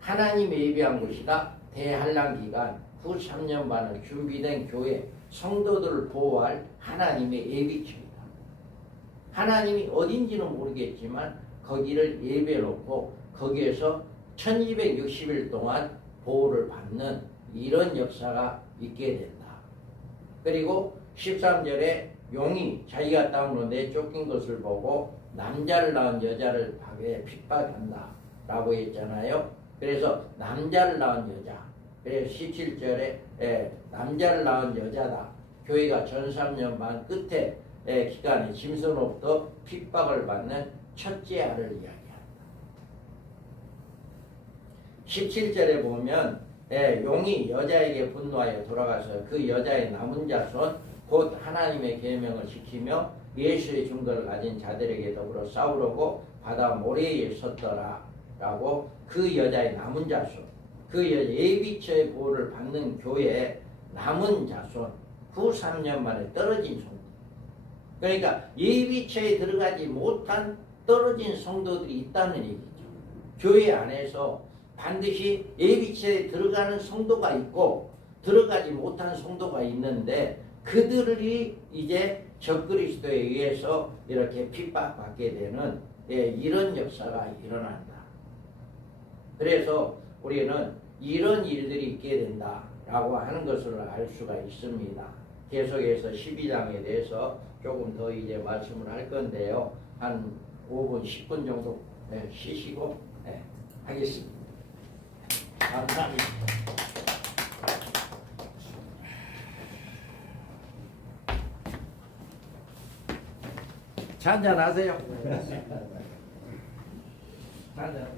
하나님이 예비한 곳이다. 대한란 기간 후 3년 반을 준비된 교회 성도들을 보호할 하나님의 예비처이다. 하나님이 어딘지는 모르겠지만 거기를 예배해놓고 거기에서 1260일 동안 보호를 받는 이런 역사가 있게 된다. 그리고 13절에 용이 자기가 땅으로 내쫓긴 것을 보고 남자를 낳은 여자를 핍박한다 라고 했잖아요. 그래서 남자를 낳은 여자, 그래서 17절에 남자를 낳은 여자다. 교회가 전 3년 반 끝에 기간에 짐승으로부터 핍박을 받는 첫째 아를 이야기한다. 17절에 보면 용이 여자에게 분노하여 돌아가서 그 여자의 남은 자손 곧 하나님의 계명을 지키며 예수의 증거를 가진 자들에게 더불어 싸우려고 바다 모래에 섰더라 라고 그 여자의 남은 자손, 그 예비처의 보호를 받는 교회의 남은 자손, 후 3년 만에 떨어진 성도. 그러니까 예비처에 들어가지 못한 떨어진 성도들이 있다는 얘기죠. 교회 안에서 반드시 예비처에 들어가는 성도가 있고 들어가지 못한 성도가 있는데 그들이 이제 적그리스도에 의해서 이렇게 핍박받게 되는 이런 역사가 일어난다. 그래서 우리는 이런 일들이 있게 된다라고 하는 것을 알 수가 있습니다. 계속해서 12장에 대해서 조금 더 이제 말씀을 할 건데요. 한 5분, 10분 정도 쉬시고 하겠습니다. 감사합니다. 잔잔 하세요. 잔잔.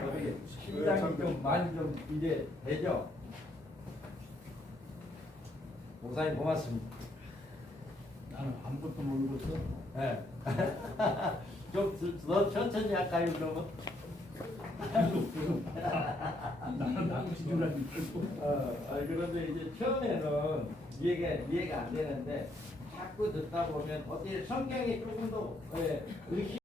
어떻게 심장이 좀 많이 좀 이제 되죠? 목사님 고맙습니다. 나는 아무것도 모르겠어. 네. 좀더 천천히 할까요 그러면? 나는 나도 지주라니. 그런데 이제 처음에는 이해가 안 되는데 자꾸 듣다 보면 어떻게 성경이 조금 더 의심